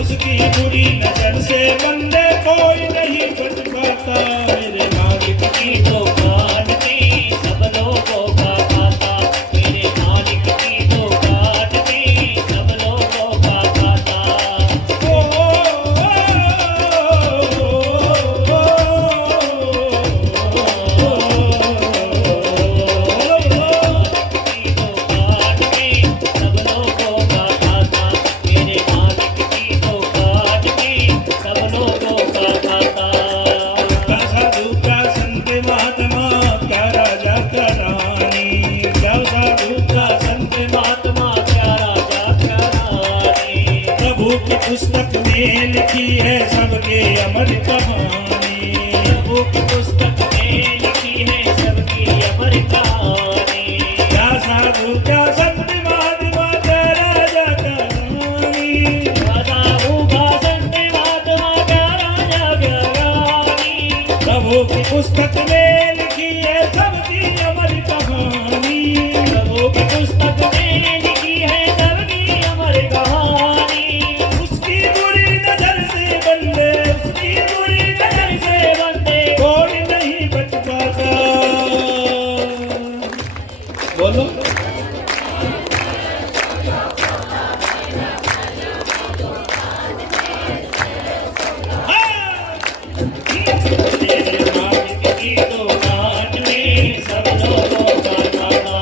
उसकी बुरी नजर से बंदे कोई नहीं बच पाता। मेरे मालिक की दुकान में सब लोगों का खाता। मेरे मालिक की दुकान में सब लोगों का खाता। में लिखी है सबके अमर कहानी। प्रभु की पुस्तक में लिखी है सबकी अमर कहानी। क्या साधु क्या संत महात्मा क्या राजा क्या रानी। साधु का संत महात्मा क्या राजा क्या रानी। प्रभु की पुस्तक में लिखी है सबकी अमर कहानी। प्रभु की पुस्तक में लिखी है सबकी अमर कहानी। उसकी बुरी नजर से बंदे, उसकी बुरी नजर से बंदे कोई नहीं बच पाता। बोलो मेरे मालिक की दुकान में सब लोगों का खाना।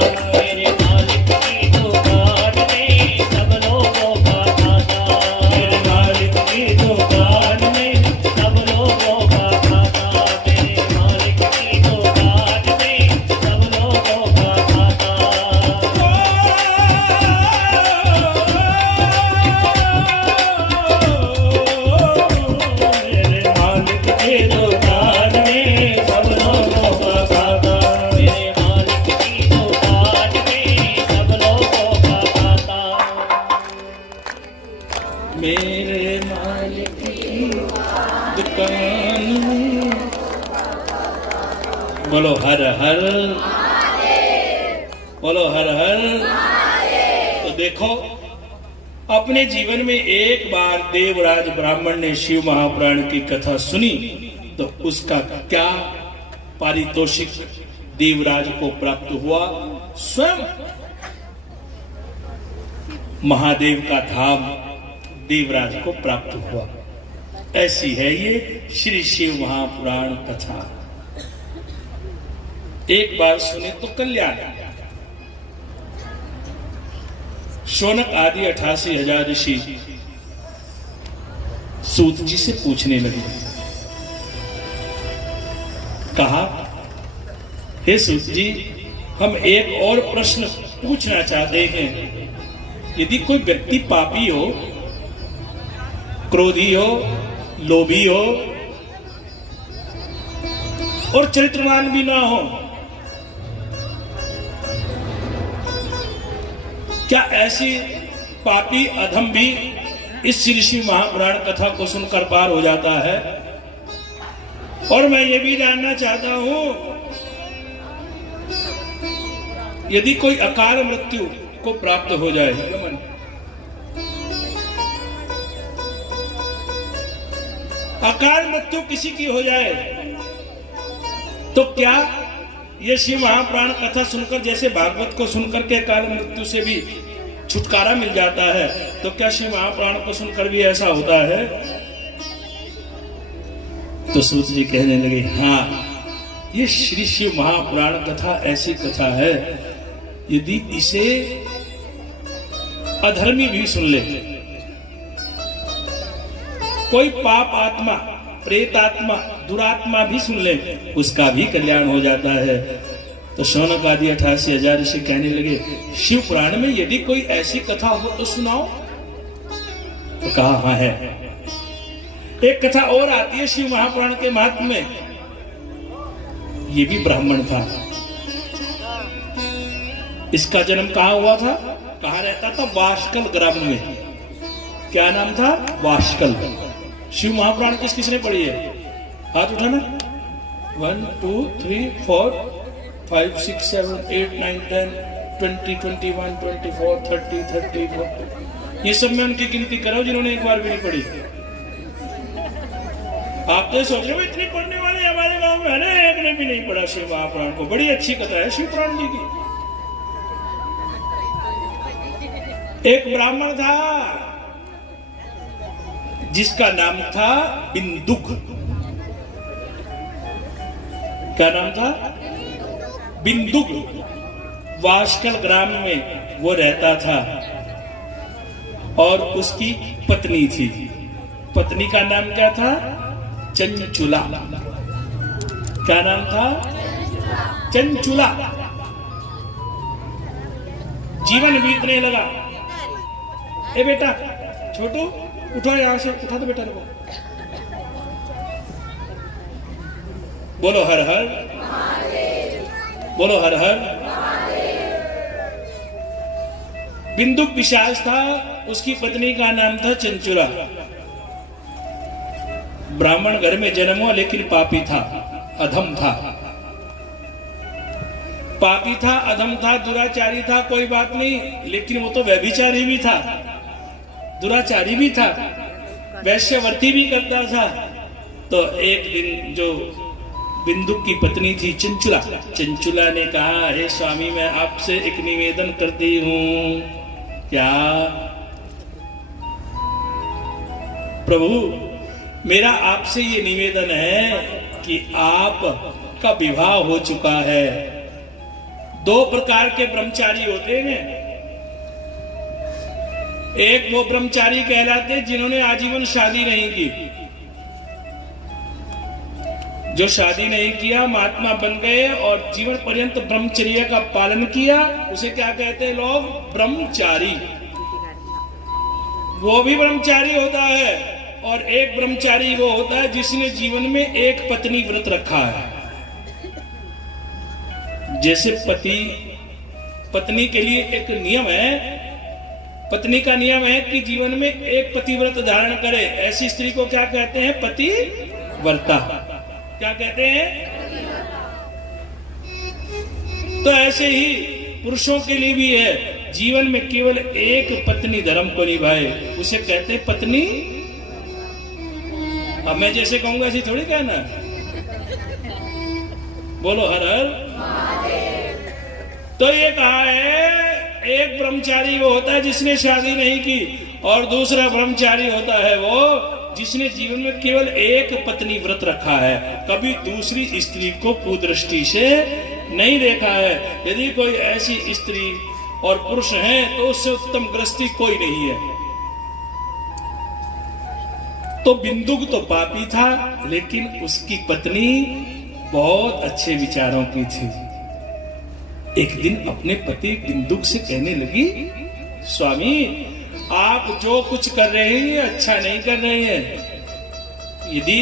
मेरे मालिक की दुकान में सब लोगों का खाना। मेरे मालिक की दुकान में सब लोगों का खाना। मेरे मालिक की दुकान में सब लोगों का खाना। मेरे मालिक की दुकान में सब लोगों का खाता। मेरे मालिक की दुकान में सब लोगों का खाता। मेरे मालिक की दुकान में। बोलो हर हर, बोलो हर हर। तो देखो अपने जीवन में एक बार देवराज ब्राह्मण ने शिव महापुराण की कथा सुनी तो उसका क्या पारितोषिक देवराज को प्राप्त हुआ। स्वयं महादेव का धाम देवराज को प्राप्त हुआ। ऐसी है ये श्री शिव महापुराण कथा। एक बार सुने तो कल्याण। शौनक आदि 88,000 ऋषि सूत जी से पूछने लगे। कहा, हे सूत जी, हम एक और प्रश्न पूछना चाहते हैं। यदि कोई व्यक्ति पापी हो, क्रोधी हो, लोभी हो और चरित्रवान भी ना हो, क्या ऐसी पापी अधम भी इस श्री शिव महापुराण कथा को सुनकर पार हो जाता है? और मैं ये भी जानना चाहता हूं, यदि कोई अकाल मृत्यु को प्राप्त हो जाए, अकाल मृत्यु किसी की हो जाए तो क्या ये शिव महापुराण कथा सुनकर, जैसे भागवत को सुनकर के अकाल मृत्यु से भी छुटकारा मिल जाता है, तो क्या शिव महापुराण को सुनकर भी ऐसा होता है? तो सूत जी कहने लगे, हाँ, ये श्री शिव महापुराण कथा ऐसी कथा है, यदि इसे अधर्मी भी सुन ले, कोई पाप आत्मा, प्रेत आत्मा, दुरात्मा भी सुन ले, उसका भी कल्याण हो जाता है। तो शौनक आदि 88,000 ऋषि कहने लगे, शिव पुराण में यदि कोई ऐसी कथा हो तो सुनाओ। तो कहा, हाँ है। एक कथा और आती है शिव महापुराण के महात्म्य में। ये भी ब्राह्मण था। इसका जन्म कहाँ हुआ था, कहाँ रहता था? वाशकल ग्राम में। क्या नाम था? वाशकल। शिव महापुराण किसने पढ़ी है? हाथ उठाना। 1 2 3 4 5 6 7 8 9 10 20 21 24 30 30 40। ये सब मैं उनकी गिनती करो जिन्होंने एक बार भी नहीं पढ़ी। आप तो सोच रहे हो इतनी पढ़ने वाले हमारे गांव में है ना, एक ने भी नहीं पढ़ा शिव महापुराण को। बड़ी अच्छी कथा है शिव पुराण जी की। एक ब्राह्मण था जिसका नाम था बिंदुक। क्या नाम था? बिंदुक। वाशकल ग्राम में वो रहता था और उसकी पत्नी थी। पत्नी का नाम क्या था? चंचुला। क्या नाम था? चंचुला। जीवन बीतने लगा। ए बेटा छोटू, उठो यहां से, उठा दो बेटा को। बोलो हर हर, बोलो हर हर। बिंदुक पिशाच था, उसकी पत्नी का नाम था चंचुला। ब्राह्मण घर में जन्म हुआ, लेकिन पापी था, अधम था। पापी था, अधम था, दुराचारी था, कोई बात नहीं, लेकिन वो तो व्यभिचारी भी था, दुराचारी भी था, वैश्यवर्ती भी करता था। तो एक दिन जो बिंदुक की पत्नी थी चंचुला, चंचुला ने कहा, हे स्वामी, मैं आपसे एक निवेदन करती हूं। क्या? प्रभु, मेरा आपसे ये निवेदन है कि आप का विवाह हो चुका है। दो प्रकार के ब्रह्मचारी होते हैं। एक वो ब्रह्मचारी कहलाते हैं जिन्होंने आजीवन शादी नहीं की। जो शादी नहीं किया, महात्मा बन गए और जीवन पर्यंत ब्रह्मचर्य का पालन किया, उसे क्या कहते हैं लोग? ब्रह्मचारी। वो भी ब्रह्मचारी होता है। और एक ब्रह्मचारी वो होता है जिसने जीवन में एक पत्नी व्रत रखा है। जैसे पत्नी के लिए एक नियम है, पत्नी का नियम है कि जीवन में एक पतिव्रत धारण करे। ऐसी स्त्री को क्या कहते हैं? पतिव्रता। क्या कहते हैं? तो ऐसे ही पुरुषों के लिए भी है, जीवन में केवल एक पत्नी धर्म को निभाए, उसे कहते हैं पत्नी। अब मैं जैसे कहूंगा ऐसी थोड़ी कहना। बोलो हर हर। तो ये कहा है, एक ब्रह्मचारी वो होता है जिसने शादी नहीं की, और दूसरा ब्रह्मचारी होता है वो जिसने जीवन में केवल एक पत्नी व्रत रखा है, कभी दूसरी स्त्री को कुदृष्टि से नहीं देखा है। यदि कोई ऐसी स्त्री और पुरुष है तो उससे उत्तम गृहस्थी कोई नहीं है। तो बिंदुक तो पापी था, लेकिन उसकी पत्नी बहुत अच्छे विचारों की थी। एक दिन अपने पति बिंदुक से कहने लगी, स्वामी, आप जो कुछ कर रहे हैं ये अच्छा नहीं कर रहे हैं। यदि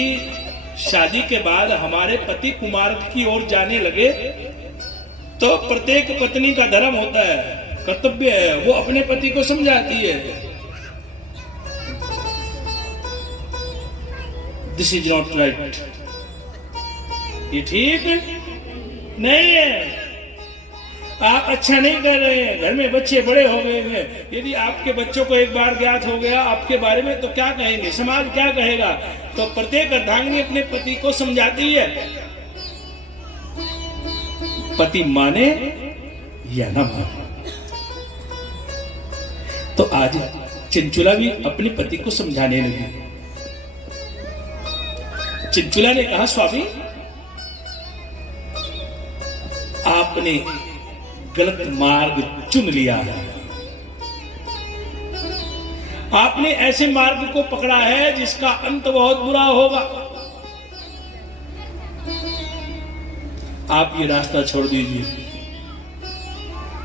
शादी के बाद हमारे पति कुमार्ग की ओर जाने लगे तो प्रत्येक पत्नी का धर्म होता है, कर्तव्य है, वो अपने पति को समझाती है। This is not right. ये ठीक नहीं है। आप अच्छा नहीं कर रहे हैं। घर में बच्चे बड़े हो गए हैं, यदि आपके बच्चों को एक बार ज्ञात हो गया आपके बारे में तो क्या कहेंगे, समाज क्या कहेगा। तो प्रत्येक अर्धांगिनी अपने पति को समझाती है, पति माने या ना माने। तो आज चंचुला भी अपने पति को समझाने लगी। चंचुला ने कहा, स्वामी, आपने गलत मार्ग चुन लिया है। आपने ऐसे मार्ग को पकड़ा है जिसका अंत बहुत बुरा होगा। आप ये रास्ता छोड़ दीजिए।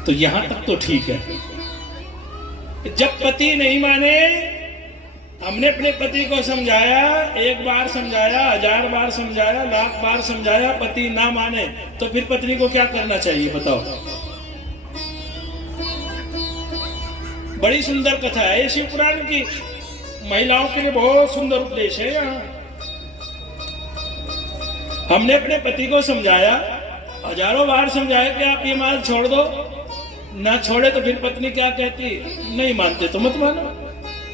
तो यहां तक तो ठीक है। जब पति नहीं माने, हमने अपने पति को समझाया, एक बार समझाया, 1000 बार समझाया, लाख बार समझाया, पति ना माने, तो फिर पत्नी को क्या करना चाहिए बताओ। बड़ी सुंदर कथा है शिव पुराण की, महिलाओं के लिए बहुत सुंदर उपदेश है यहाँ। हमने अपने पति को समझाया, 1000 बार समझाया कि आप ये मार्ग छोड़ दो, ना छोड़े तो फिर पत्नी क्या कहती, नहीं मानते तो मत मानो।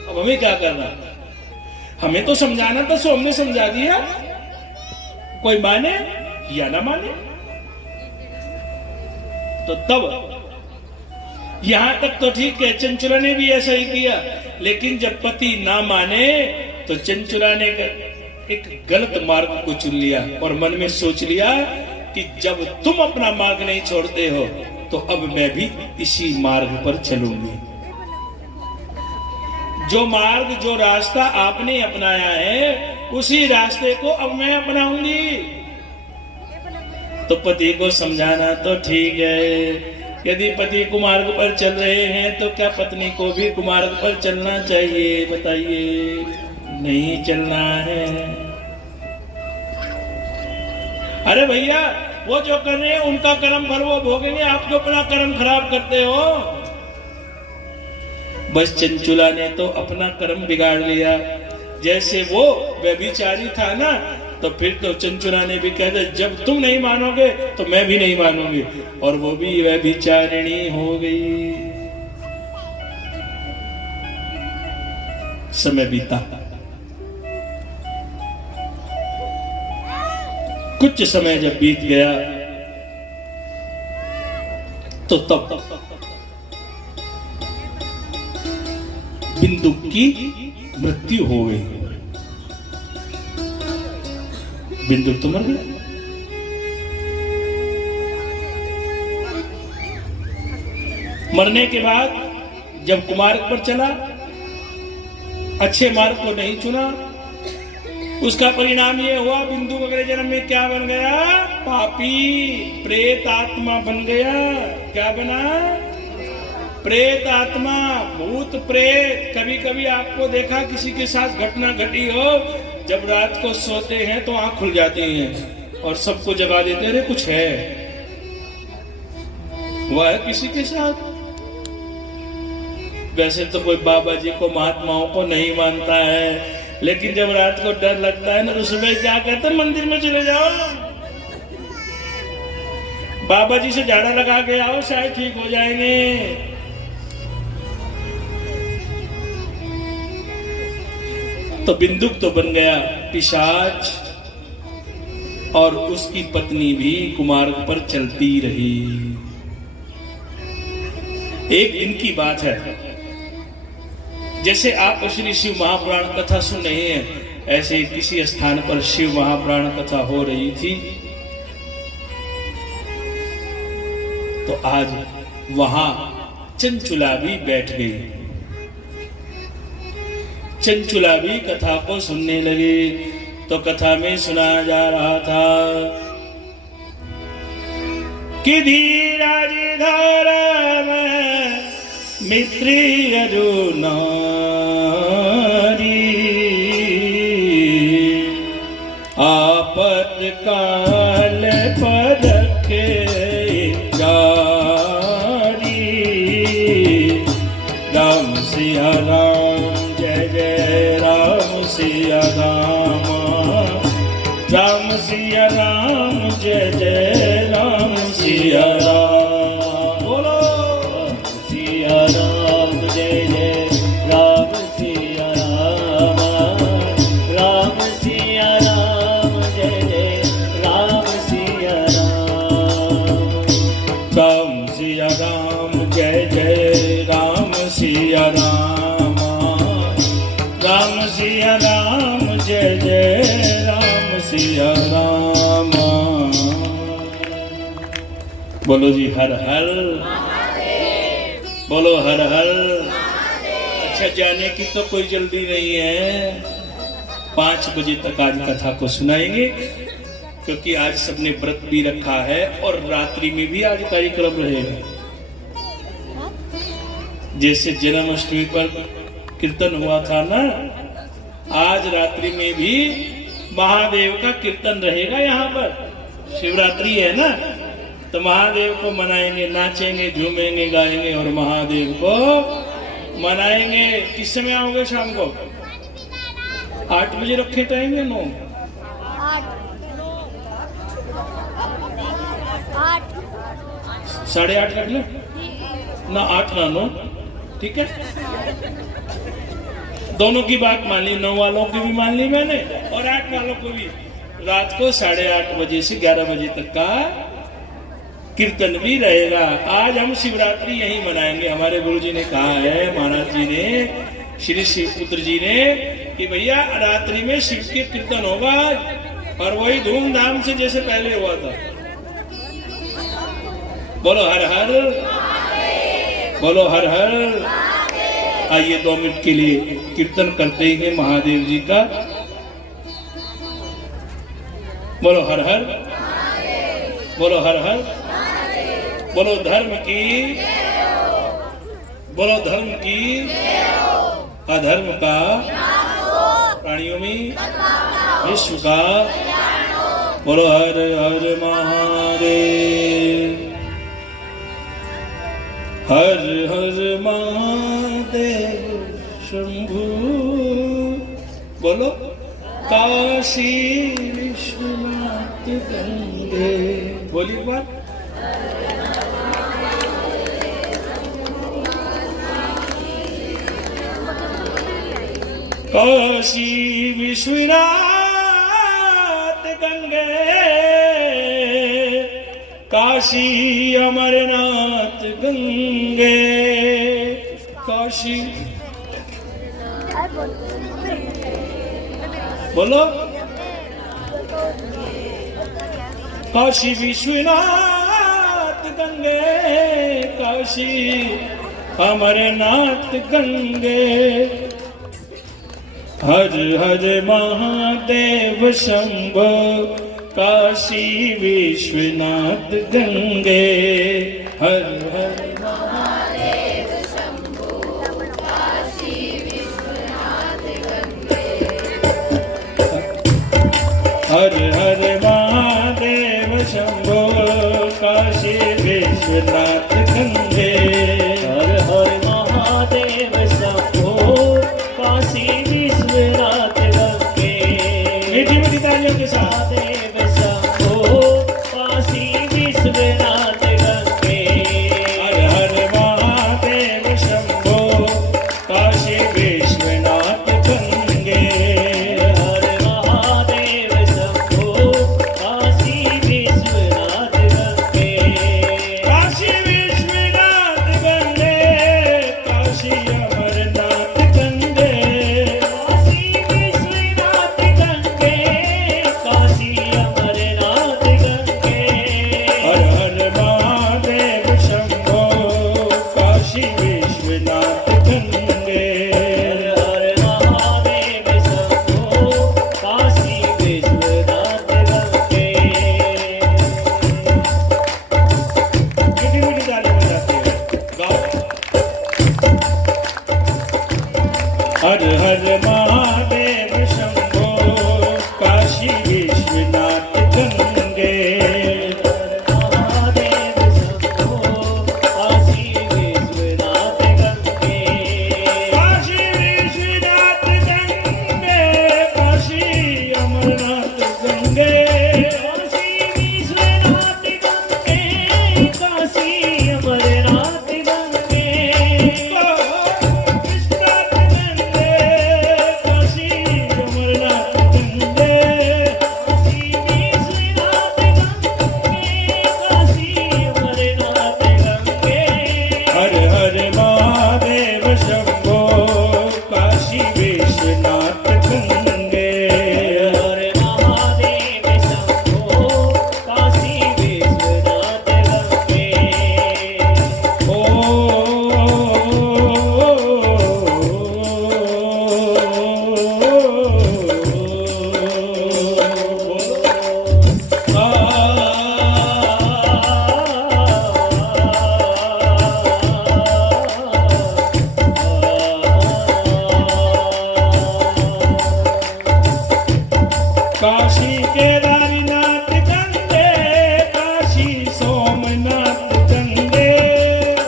अब हमें क्या करना, हमें तो समझाना था, सो हमने समझा दिया, कोई माने या ना माने। तो तब यहां तक तो ठीक है, चंचुला ने भी ऐसा ही किया। लेकिन जब पति ना माने तो चंचुला ने एक गलत मार्ग को चुन लिया और मन में सोच लिया कि जब तुम अपना मार्ग नहीं छोड़ते हो तो अब मैं भी इसी मार्ग पर चलूंगी। जो मार्ग, जो रास्ता आपने अपनाया है, उसी रास्ते को अब मैं अपनाऊंगी। तो पति को समझाना तो ठीक है यदि पति कुमार्ग पर चल रहे हैं तो क्या पत्नी को भी कुमार्ग पर चलना चाहिए? बताइए। नहीं चलना है। अरे भैया, वो जो कर रहे हैं उनका कर्म भर वो भोगेंगे, आप क्यों अपना कर्म खराब करते हो? बस चंचुला ने तो अपना कर्म बिगाड़ लिया। जैसे वो व्यभिचारी था ना, तो फिर तो चंचुला ने भी कह दिया जब तुम नहीं मानोगे तो मैं भी नहीं मानूंगी, और वो भी व्यभिचारिणी हो गई। समय बीता। कुछ समय जब बीत गया तो तब बिंदु की मृत्यु हो गई। बिंदु तो मर गया। मरने के बाद जब कुमार्ग पर चला, अच्छे मार्ग को नहीं चुना, उसका परिणाम ये हुआ बिंदु अगले जन्म में क्या बन गया? पापी, प्रेत आत्मा बन गया। क्या बना? प्रेत आत्मा, भूत प्रेत। कभी कभी आपको देखा किसी के साथ घटना घटी हो, जब रात को सोते हैं तो आंख खुल जाती है और सबको जगा देते हैं, अरे कुछ है। हुआ है किसी के साथ? वैसे तो कोई बाबा जी को, महात्माओं को नहीं मानता है, लेकिन जब रात को डर लगता है ना तो सुबह क्या कहते हैं? मंदिर में चले जाओ, बाबा जी से झाड़ा लगा के आओ, शायद ठीक हो जाएंगे। तो बिंदुक तो बन गया पिशाच, और उसकी पत्नी भी कुमार्ग पर चलती रही। एक दिन की बात है, जैसे आप श्री शिव महापुराण कथा सुन रहे हैं, ऐसे किसी स्थान पर शिव महापुराण कथा हो रही थी। तो आज वहां चंचुला भी बैठ गई। चंचुला भी कथा को सुनने लगे। तो कथा में सुनाया जा रहा था कि धीरज धर मित्री अरुणारी, आपत काल पर रखे जारी। राम सिया राम, जय जय राम सिया राम। राम सिया राम, जय जय राम सिया राम। बोलो सिया राम, जय जय राम सिया राम। राम सिया राम, जय जय राम सिया राम। राम सिया राम, जय जय राम सिया राम। राम सिया राम, जय जय राम सिया राम। बोलो जी हर हर, बोलो हर हर। अच्छा, जाने की तो कोई जल्दी नहीं है, 5 बजे तक आज कथा को सुनाएंगे, क्योंकि आज सबने व्रत भी रखा है और रात्रि में भी आज कार्यक्रम रहेगा। जैसे जन्माष्टमी पर कीर्तन हुआ था ना, आज रात्रि में भी महादेव का कीर्तन रहेगा। यहाँ पर शिवरात्रि है ना, तो महादेव को मनाएंगे, नाचेंगे, झूमेंगे, गाएंगे और महादेव को मनाएंगे। किस समय आओगे? शाम को 8 बजे रखे टाइम है? 9 8:30 रख ले ना, 8 ना 9, ठीक है। दोनों की बात मान ली, 9 वालों की भी मान ली मैंने और 8 वालों को भी। रात को 8:30 बजे से 11 बजे तक का कीर्तन भी रहेगा। आज हम शिवरात्रि यहीं मनाएंगे। हमारे गुरुजी ने कहा है, महाराज जी ने, श्री शिव पुत्र जी ने, कि भैया रात्रि में शिव के कीर्तन होगा और वही धूमधाम से जैसे पहले हुआ था। बोलो हर हर, बोलो हर हर। आइए 2 मिनट के लिए कीर्तन करते हैं महादेव जी का। बोलो हर हर, बोलो हर हर, बोलो धर्म की, बोलो धर्म की, अधर्म का प्राणियों में विश्व का, बोलो हर हर महादेव, हर हर महादेव शंभु। बोलो काशी विश्वनाथ गंगे, बोलिए एक बार। काशी विश्वनाथ गंगे, काशी अमरनाथ गंगे, काशी, बोलो काशी विश्वनाथ गंगे, काशी अमरनाथ गंगे, हर हर महादेव शंभो, काशी विश्वनाथ गंगे, हर हर महादेव शंभो, काशी विश्वनाथ गंगे, हर हर महादेव शंभो, काशी विश्वनाथ गंगे, हर हर महादेव शंभो, काशी विश्वनाथ गंगे। मीठी मीठी तालियों के साथ महादेव शंभो, काशी विश्वनाथ गंगे। हर हर महादेव शंभो, काशी विश्वनाथ गंगे, हर महादेव शंभो, काशी विश्वनाथ गंगे। काशी विश्वनाथ गंगे, काशी अमरनाथ गंगे, काशी विश्वनाथ गंगे, काशी अमरनाथ गंगे। हर हर महादेव शंभो, काशी विश्वनाथ गंगे, हर हर महादेव शंभो, काशी विश्वनाथ गंगे। मीठी मीठी ताली बजाते हैं, गाओ। हर हर महादेव शंभो, काशी विश्वनाथ गंगे, महादेव शंभो, काशी विश्वनाथ गंगे। काशी विश्वनाथ गंगे, काशी अमरनाथ गंगे, काशी विश्वनाथ गंगे, काशी अमरनाथ गंगे। विश्वनाथ गंगे, काशी अमरनाथ गंगे, काशी विश्वनाथ गंगे, काशी अमरनाथ गंगे। हर हर महादेव शंभो, काशी विश्वनाथ गंगे, हर महादेव शंभो, काशी विश्वनाथ गंगे। ओ काशी केदारनाथ गंगे, काशी सोमनाथ गंगे,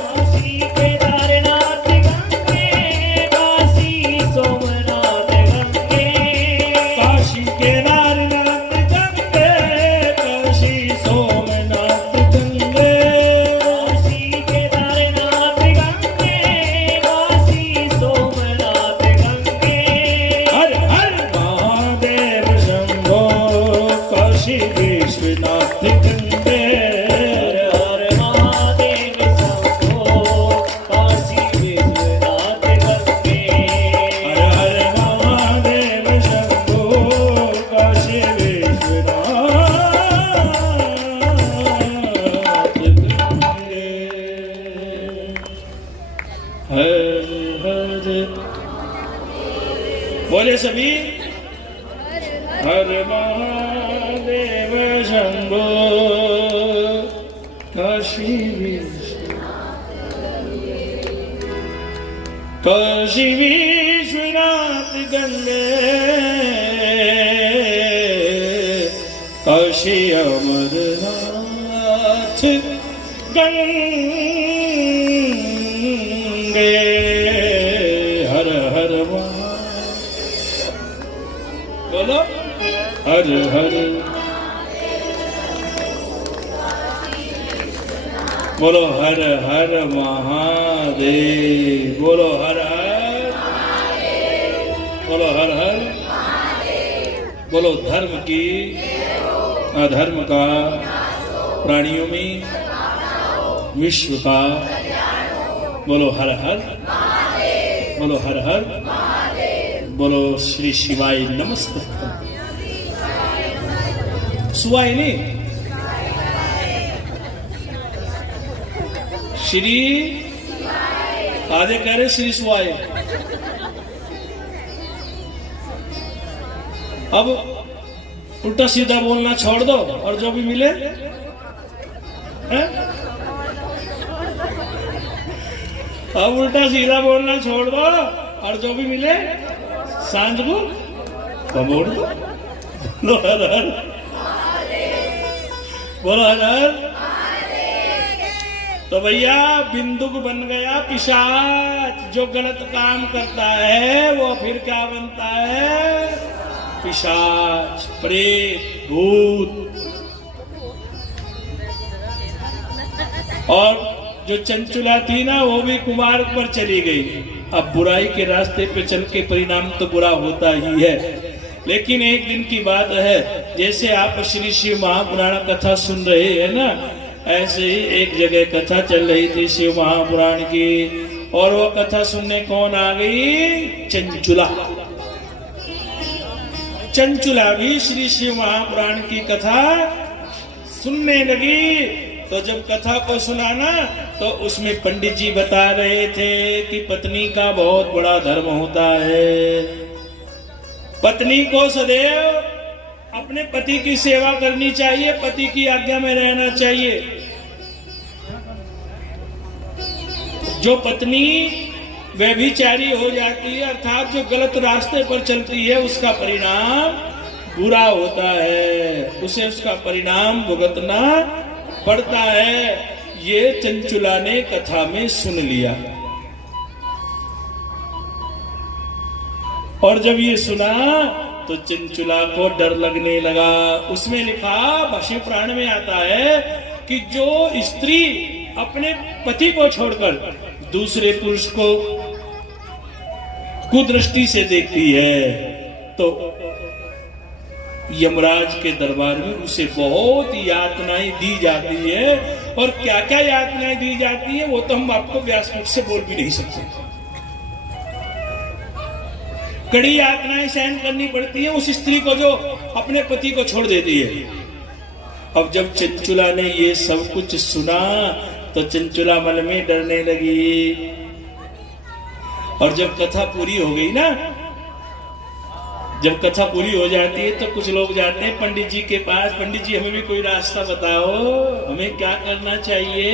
काशी केदारनाथ गंगे, काशी सोमनाथ गंगे। काशी केदारनाथ गंगे, काशी सोमनाथ गंगे, काशी केदारनाथ गंगे, काशी सोमनाथ गंगे। हर हर महादेव शंभो, काशी विश्वनाथ गंगे, हर हर महादेव शंभो, काशी विश्वनाथ गंगे। हर हर महादेव शंभो, काशी विश्वनाथ गंगे, हर हर। बोले सभी हर महादेव शंभो, काशी विश्वनाथ काशी विश्वनाथ गंगे, काशी अमरनाथ गंगे, हर हर बोलो हर हर, बोलो हर हर महादेव, बोलो हर हर, बोलो हर हर, बोलो धर्म की अधर्म का प्राणियों में विश्व का, बोलो हर हर, बोलो हर हर, बोलो श्री शिवाय नमस्ते। सुवाय नहीं, श्री आधे कह रहे श्री सुवाय। अब उल्टा सीधा बोलना छोड़ दो और जो भी मिले है? अब उल्टा सीधा बोलना छोड़ दो और जो भी मिले सांझ को कमोड़ दो। बोलो हर हर, बोलो हर हर। तो भैया बिंदुक बन गया पिशाच। जो गलत काम करता है वो फिर क्या बनता है? पिशाच, प्रेत, भूत। और जो चंचुला थी ना वो भी कुमार्ग पर चली गई। अब बुराई के रास्ते पे चल के परिणाम तो बुरा होता ही है। लेकिन एक दिन की बात है, जैसे आप श्री शिव महापुराण कथा सुन रहे हैं ना, ऐसे ही एक जगह कथा चल रही थी शिव महापुराण की। और वो कथा सुनने कौन आ गई? चंचुला। चंचुला भी श्री शिव महापुराण की कथा सुनने लगी। तो जब कथा को सुनाना तो उसमें पंडित जी बता रहे थे कि पत्नी का बहुत बड़ा धर्म होता है। पत्नी को सदैव अपने पति की सेवा करनी चाहिए, पति की आज्ञा में रहना चाहिए। जो पत्नी व्यभिचारी हो जाती है, अर्थात जो गलत रास्ते पर चलती है, उसका परिणाम बुरा होता है, उसे उसका परिणाम भुगतना पड़ता है। ये चंचुला ने कथा में सुन लिया। और जब ये सुना तो चंचुला को डर लगने लगा। उसमें लिखा, भाष्य पुराण में आता है कि जो स्त्री अपने पति को छोड़कर दूसरे पुरुष को कुदृष्टि से देखती है तो यमराज के दरबार में उसे बहुत यातनाएं दी जाती है। और क्या क्या यातनाएं दी जाती है वो तो हम आपको व्यासपीठ से बोल भी नहीं सकते। कड़ी यातनाएं सहन करनी पड़ती है उस स्त्री को जो अपने पति को छोड़ देती है। अब जब चंचुला ने ये सब कुछ सुना तो चंचुला मन में डरने लगी। और जब कथा पूरी हो गई ना, जब कथा पूरी हो जाती है तो कुछ लोग जाते हैं पंडित जी के पास, पंडित जी हमें भी कोई रास्ता बताओ, हमें क्या करना चाहिए,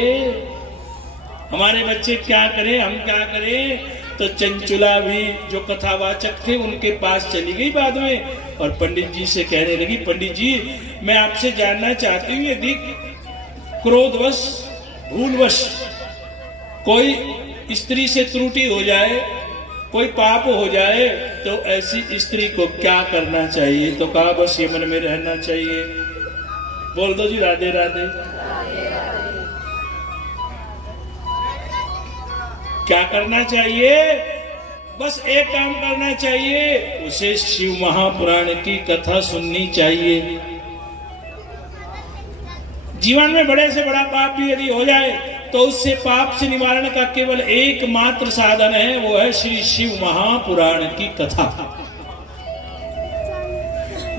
हमारे बच्चे क्या करें, हम क्या करें। तो चंचुला भी जो कथावाचक थे उनके पास चली गई बाद में और पंडित जी से कहने लगी, पंडित जी मैं आपसे जानना चाहती हूँ, यदि क्रोधवश भूलवश कोई स्त्री से त्रुटि हो जाए, कोई पाप हो जाए तो ऐसी स्त्री को क्या करना चाहिए? तो कहा बस ये मन में रहना चाहिए। बोल दो जी राधे राधे। क्या करना चाहिए? बस एक काम करना चाहिए, उसे शिव महापुराण की कथा सुननी चाहिए। जीवन में बड़े से बड़ा पाप भी यदि हो जाए तो उससे पाप से निवारण का केवल एकमात्र साधन है, वो है श्री शिव महापुराण की कथा।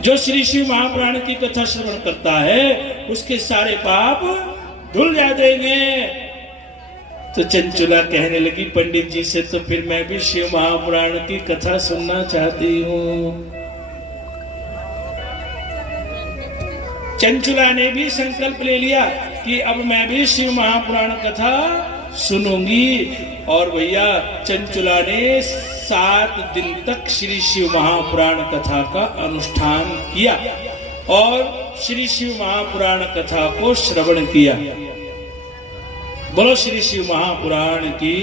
जो श्री शिव महापुराण की कथा श्रवण करता है उसके सारे पाप धुल जाएंगे। तो चंचुला कहने लगी पंडित जी से, तो फिर मैं भी शिव महापुराण की कथा सुनना चाहती हूँ। चंचुला ने भी संकल्प ले लिया कि अब मैं भी शिव महापुराण कथा सुनूंगी। और भैया चंचुला ने 7 दिन तक श्री शिव महापुराण कथा का अनुष्ठान किया और श्री शिव महापुराण कथा को श्रवण किया। बोलो श्री शिव महापुराण की,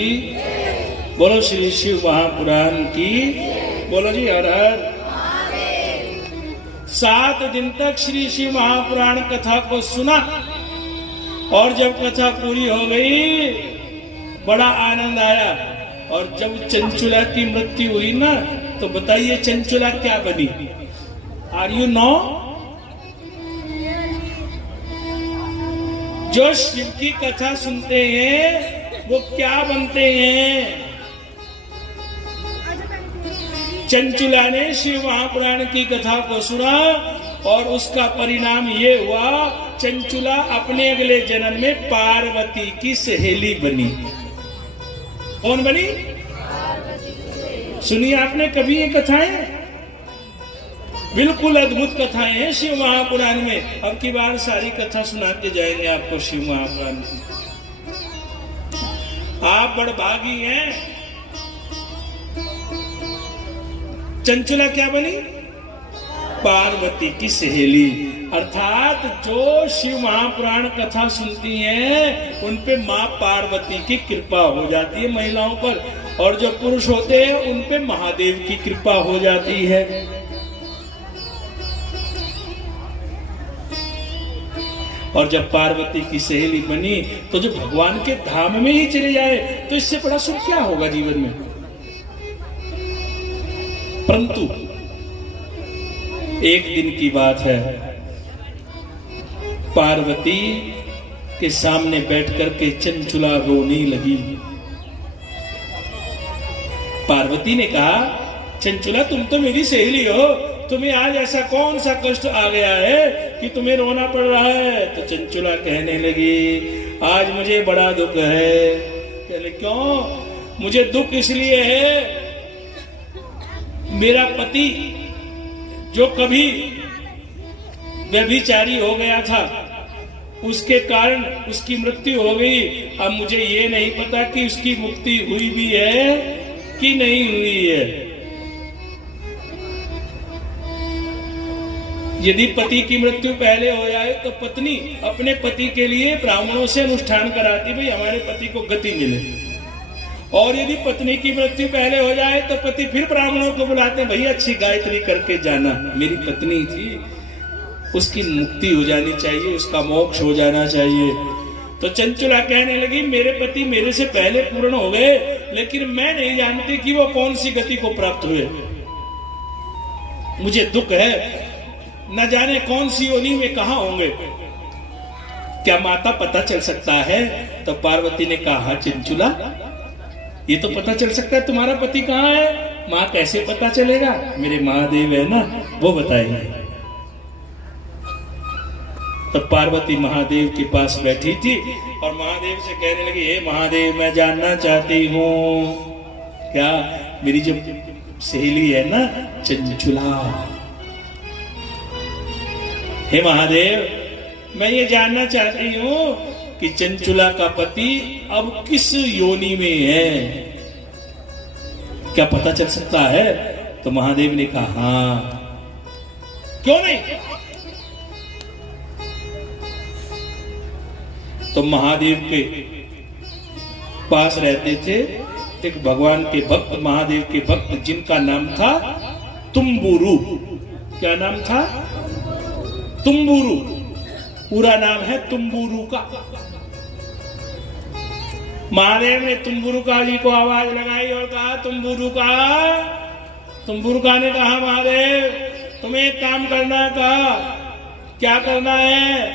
बोलो श्री शिव महापुराण की, बोलो जी हर हर। 7 दिन तक श्री शिव महापुराण कथा को सुना और जब कथा पूरी हो गई बड़ा आनंद आया। और जब चंचुला की मृत्यु हुई ना तो बताइए चंचुला क्या बनी? Are you know? जो शिव की कथा सुनते हैं वो क्या बनते हैं? चंचुला ने शिव महापुराण की कथा को सुना और उसका परिणाम ये हुआ, चंचुला अपने अगले जन्म में पार्वती की सहेली बनी। कौन बनी? सुनी आपने कभी ये कथाएं? बिल्कुल अद्भुत कथाएं हैं शिव महापुराण में। अब की बार सारी कथा सुनाते जाएंगे आपको शिव महापुराण की। आप बड़भागी हैं। चंचुला क्या बनी? पार्वती की सहेली। अर्थात जो शिव महापुराण कथा सुनती हैं उन पे मां पार्वती की कृपा हो जाती है महिलाओं पर, और जो पुरुष होते हैं उन पे महादेव की कृपा हो जाती है। और जब पार्वती की सहेली बनी तो जो भगवान के धाम में ही चले जाए तो इससे बड़ा सुख क्या होगा जीवन में? परंतु एक दिन की बात है, पार्वती के सामने बैठकर के चंचुला रोने लगी। पार्वती ने कहा, चंचुला तुम तो मेरी सहेली हो, तुम्हें आज ऐसा कौन सा कष्ट आ गया है कि तुम्हें रोना पड़ रहा है? तो चंचुला कहने लगी, आज मुझे बड़ा दुख है। कहले क्यों? मुझे दुख इसलिए है, मेरा पति जो कभी व्यभिचारी हो गया था उसके कारण उसकी मृत्यु हो गई। अब मुझे ये नहीं पता कि उसकी मुक्ति हुई भी है कि नहीं हुई है। यदि पति की मृत्यु पहले हो जाए तो पत्नी अपने पति के लिए ब्राह्मणों से अनुष्ठान कराती, भाई हमारे पति को गति मिले। और यदि पत्नी की मृत्यु पहले हो जाए तो पति फिर ब्राह्मणों को बुलाते, भैया अच्छी गायत्री करके जाना, मेरी पत्नी थी उसकी मुक्ति हो जानी चाहिए, उसका मोक्ष हो जाना चाहिए। तो चंचुला कहने लगी, मेरे पति मेरे से पहले पूर्ण हो गए, लेकिन मैं नहीं जानती कि वो कौन सी गति को प्राप्त हुए। मुझे दुख है, न जाने कौन सी योनि में कहां होंगे। क्या माता पता चल सकता है? तो पार्वती ने कहा, चंचुला ये तो पता चल सकता है तुम्हारा पति कहाँ है। माँ कैसे पता चलेगा? मेरे महादेव है ना, वो बताएंगे। तो पार्वती महादेव के पास बैठी थी और महादेव से कहने लगी, हे महादेव मैं जानना चाहती हूँ, क्या मेरी जो सहेली है ना चंचुला, हे महादेव मैं ये जानना चाहती हूँ कि चंचुला का पति अब किस योनि में है, क्या पता चल सकता है? तो महादेव ने कहा, हाँ क्यों नहीं। तो महादेव के पास रहते थे एक भगवान के भक्त, महादेव के भक्त, जिनका नाम था तुम्बुरु। क्या नाम था? तुम्बुरु। पूरा नाम है तुम्बुरु का। महादेव ने तुम्बुरु का जी को आवाज लगाई और कहा, तुम्बुरु का। तुम्बुरु का ने कहा, महादेव तुम्हें एक काम करना, कहा क्या करना है?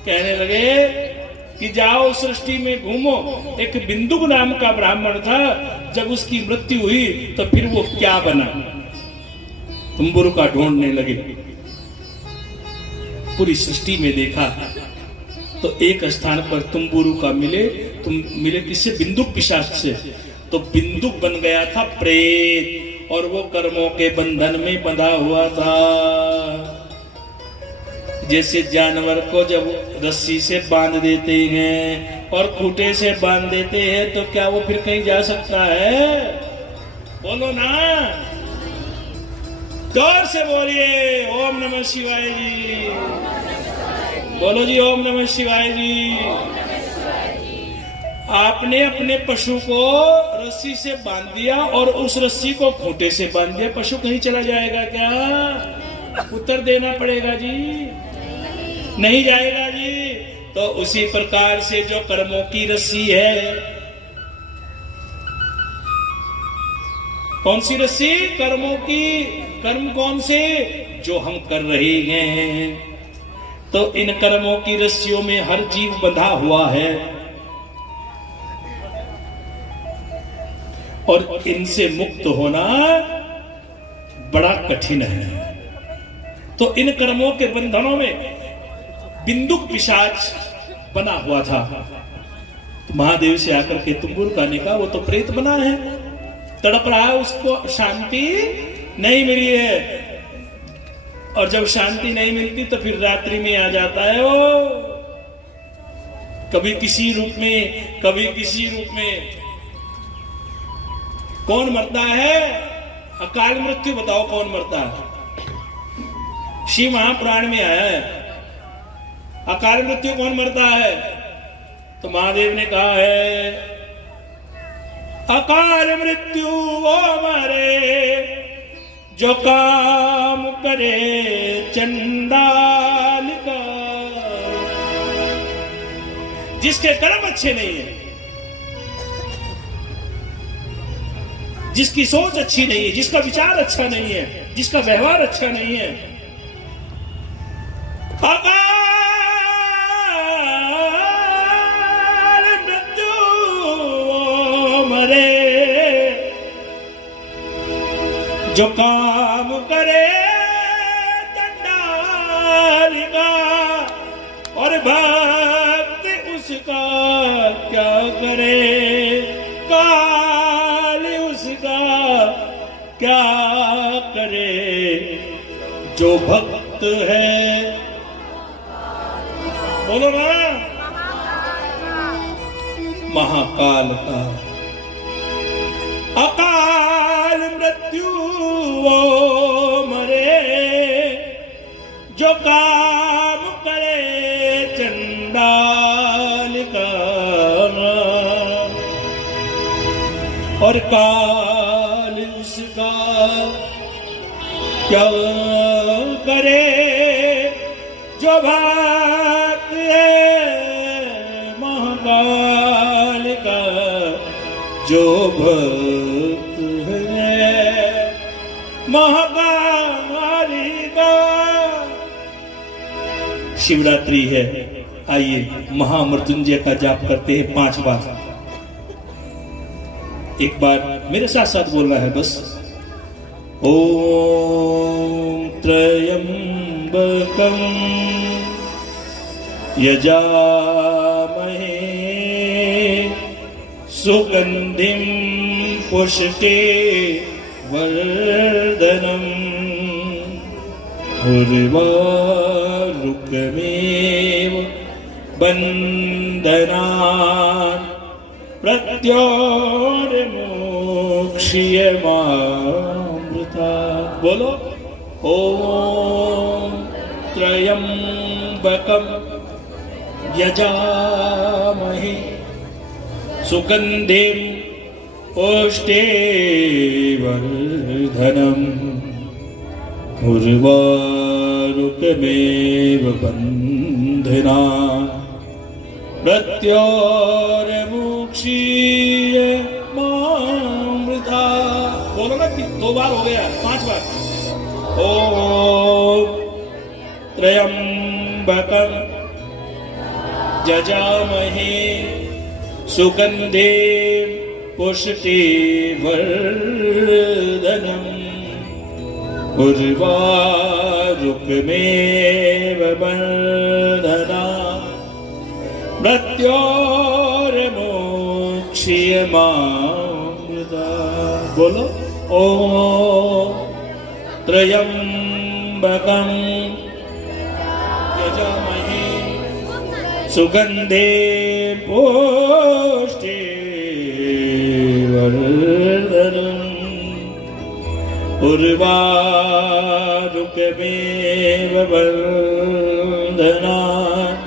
कहने लगे कि जाओ सृष्टि में घूमो। एक बिंदुक नाम का ब्राह्मण था, जब उसकी मृत्यु हुई तो फिर वो क्या बना? तुम्बुरु का ढूंढने लगे, पूरी सृष्टि में देखा तो एक स्थान पर तुम्बुरु का मिले किससे? बिंदुक पिशाच से। तो बिंदुक बन गया था प्रेत और वो कर्मों के बंधन में बंधा हुआ था। जैसे जानवर को जब रस्सी से बांध देते हैं और खूंटे से बांध देते हैं तो क्या वो फिर कहीं जा सकता है? बोलो ना, जोर से बोलिए ओम नमः शिवाय जी। बोलो जी ओम नमः शिवाय जी। आपने अपने पशु को रस्सी से बांध दिया और उस रस्सी को खूंटे से बांध दिया, पशु कहीं चला जाएगा क्या? उत्तर देना पड़ेगा जी, नहीं जाएगा जी। तो उसी प्रकार से जो कर्मों की रस्सी है, कौन सी रस्सी? कर्मों की। कर्म कौन से? जो हम कर रहे हैं। तो इन कर्मों की रस्सियों में हर जीव बंधा हुआ है और इनसे मुक्त होना बड़ा कठिन है। तो इन कर्मों के बंधनों में बिंदुक पिशाच बना हुआ था। तो महादेव से आकर के तुम्बुर गाने का, वो तो प्रेत बना है, तड़प रहा है, उसको शांति नहीं मिली है। और जब शांति नहीं मिलती तो फिर रात्रि में आ जाता है वो, कभी किसी रूप में, कभी किसी रूप में। कौन मरता है? अकाल मृत्यु। बताओ कौन मरता है? शिव महापुराण में आया है। अकाल मृत्यु कौन मरता है? तो महादेव ने कहा है अकाल मृत्यु वो मरे जो काम करे चंडाल का। जिसके कर्म अच्छे नहीं है, जिसकी सोच अच्छी नहीं है, जिसका विचार अच्छा नहीं है, जिसका व्यवहार अच्छा नहीं है, अकाल मृत्यु मरे जो काम करे चंडाल का। और भक्त उसका क्या करे, काल उसका क्या करे। जो भक्त है, बोलो ना, महाकाल का। अकाल मृत्यु वो मरे जो काम करे चंडाल का। और काल उसका क्या करे जो भक्त है महाकाल का। जो भक्त है महाकाल का। शिवरात्रि है, आइए महामृत्युंजय का जाप करते हैं 5 बार। एक बार मेरे साथ साथ बोलना है बस। ओम त्र्यंबकं यजामहे सुगंधिं पुष्टिवर्धनम् उर्वारुकमेव बन्धनान् प्रत्योर्मोक्ष्यमामृतात्। बोलो ओम त्र्यंबकं यजामहे सुगंधिं पुष्टिवर्धनम् उर्वारुकमेव बन्धनान् प्रत्योर्मोक्ष्यमामृतात्। बोलो ना, 2 बार हो गया, 5 बार। ओम त्र्यंबकं यजामहे सुगंधिं पुष्टिवर्धनम् उर्वारुकमेव बन्धनान् प्रत्योर्मोक्ष्यमामृतात्। बोलो ओम त्र्यंबकं सुगंधे पुष्टि वर्धनम् उर्वारुकमेव वन्दनात्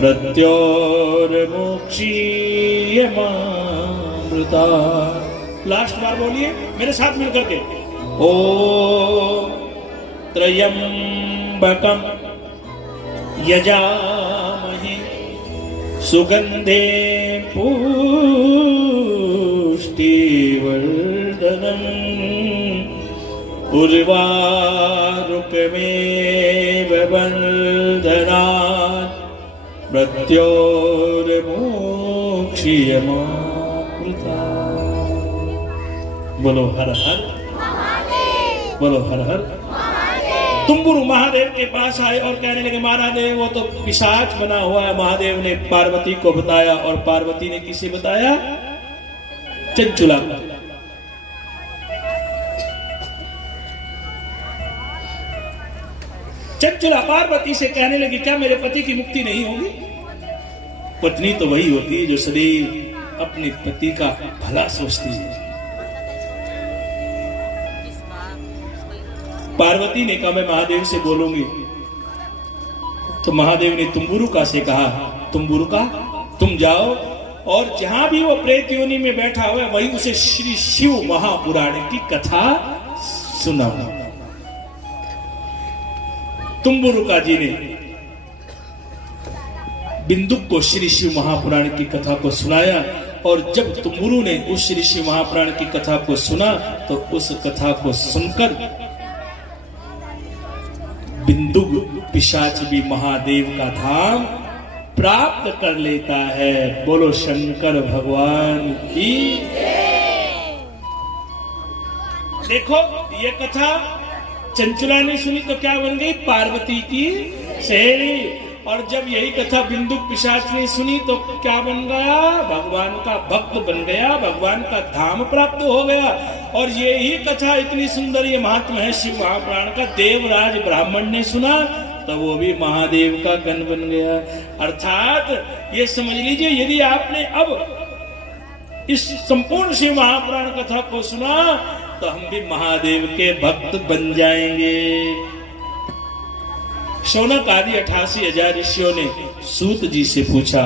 मृत्योर्मुक्षीयमामृता। लास्ट बार बोलिए मेरे साथ मिल करके, ओ त्र्यंबकम यजामहे सुगंधे पुष्टिवर्धनम् उर्वारुकमेव वन्दनात् मृत्योर्मुक्षीयमामृता। बोलो हर हर, बोलो हर हर। तुम्बुरु महादेव के पास आए और कहने लगे महादेव वो तो पिशाच बना हुआ है। महादेव ने पार्वती को बताया और पार्वती ने किसे बताया? चंचुला को। चंचुला पार्वती से कहने लगी क्या मेरे पति की मुक्ति नहीं होगी? पत्नी तो वही होती है जो सदैव अपने पति का भला सोचती है। पार्वती ने कहा मैं महादेव से बोलूंगी। तो महादेव ने तुम्बुरुका से कहा तुम्बुरुका तुम जाओ और जहां भी वो प्रेत योनि में बैठा हुआ है वहीं उसे श्री शिव महापुराण की कथा सुनाओ। तुम्बुरुका जी ने बिंदुक को श्री शिव महापुराण की कथा को सुनाया और जब तुम्बुरु ने उस श्री शिव महापुराण की कथा को सुना तो उस कथा को सुनकर बिंदुक पिशाच भी महादेव का धाम प्राप्त कर लेता है। बोलो शंकर भगवान की। देखो ये कथा चंचुला ने सुनी तो क्या बन गई? पार्वती की सहेली। और जब यही कथा बिंदुक पिशाच ने सुनी तो क्या बन गया? भगवान का भक्त बन गया, भगवान का धाम प्राप्त हो गया। और यही कथा इतनी सुंदर ये महात्मा है शिव महापुराण का, देवराज ब्राह्मण ने सुना तो वो भी महादेव का गण बन गया। अर्थात ये समझ लीजिए यदि आपने अब इस संपूर्ण शिव महापुराण कथा को सुना तो हम भी महादेव के भक्त बन जाएंगे। शौनक आदि 88,000 ऋषियों ने सूत जी से पूछा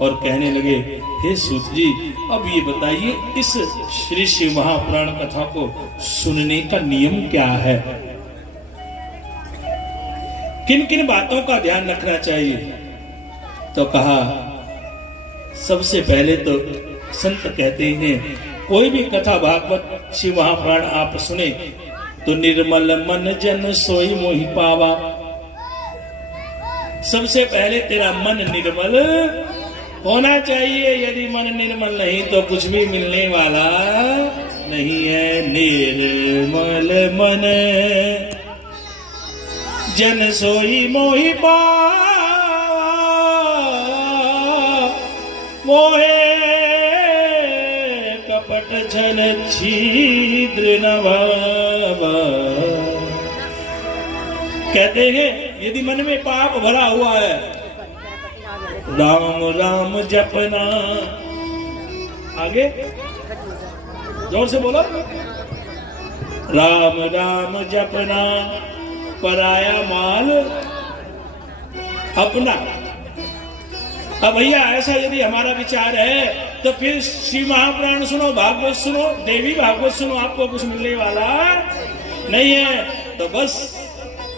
और कहने लगे हे सूत जी अब ये बताइए इस श्री शिव महापुराण कथा को सुनने का नियम क्या है? किन किन बातों का ध्यान रखना चाहिए? तो कहा सबसे पहले तो संत कहते हैं कोई भी कथा भागवत शिव महापुराण आप सुने तो निर्मल मन जन सोई मोहि पावा। सबसे पहले तेरा मन निर्मल होना चाहिए। यदि मन निर्मल नहीं तो कुछ भी मिलने वाला नहीं है। निर्मल मन जन सोई मोहि पावा मोहे कपट छल छिद्र न भावा। कहते हैं यदि मन में पाप भरा हुआ है राम राम जपना। आगे जोर से बोलो राम राम जपना पराया माल अपना। अब भैया ऐसा यदि हमारा विचार है तो फिर शिव महापुराण सुनो, भागवत सुनो, देवी भागवत सुनो, आपको कुछ मिलने वाला नहीं है। तो बस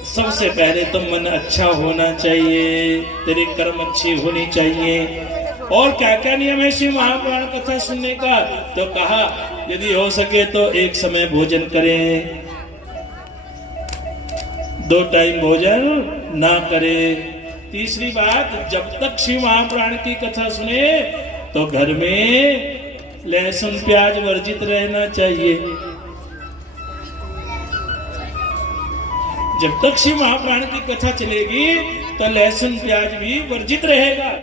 सबसे पहले तो मन अच्छा होना चाहिए, तेरे कर्म अच्छे होने चाहिए। और क्या क्या नियम है शिव महापुराण कथा सुनने का? तो कहा यदि हो सके तो एक समय भोजन करें, 2 टाइम भोजन ना करें। तीसरी बात जब तक शिव महापुराण की कथा सुने तो घर में लहसुन प्याज वर्जित रहना चाहिए। जब तक शिव महापुराण की कथा चलेगी तो लहसुन प्याज भी वर्जित रहेगा।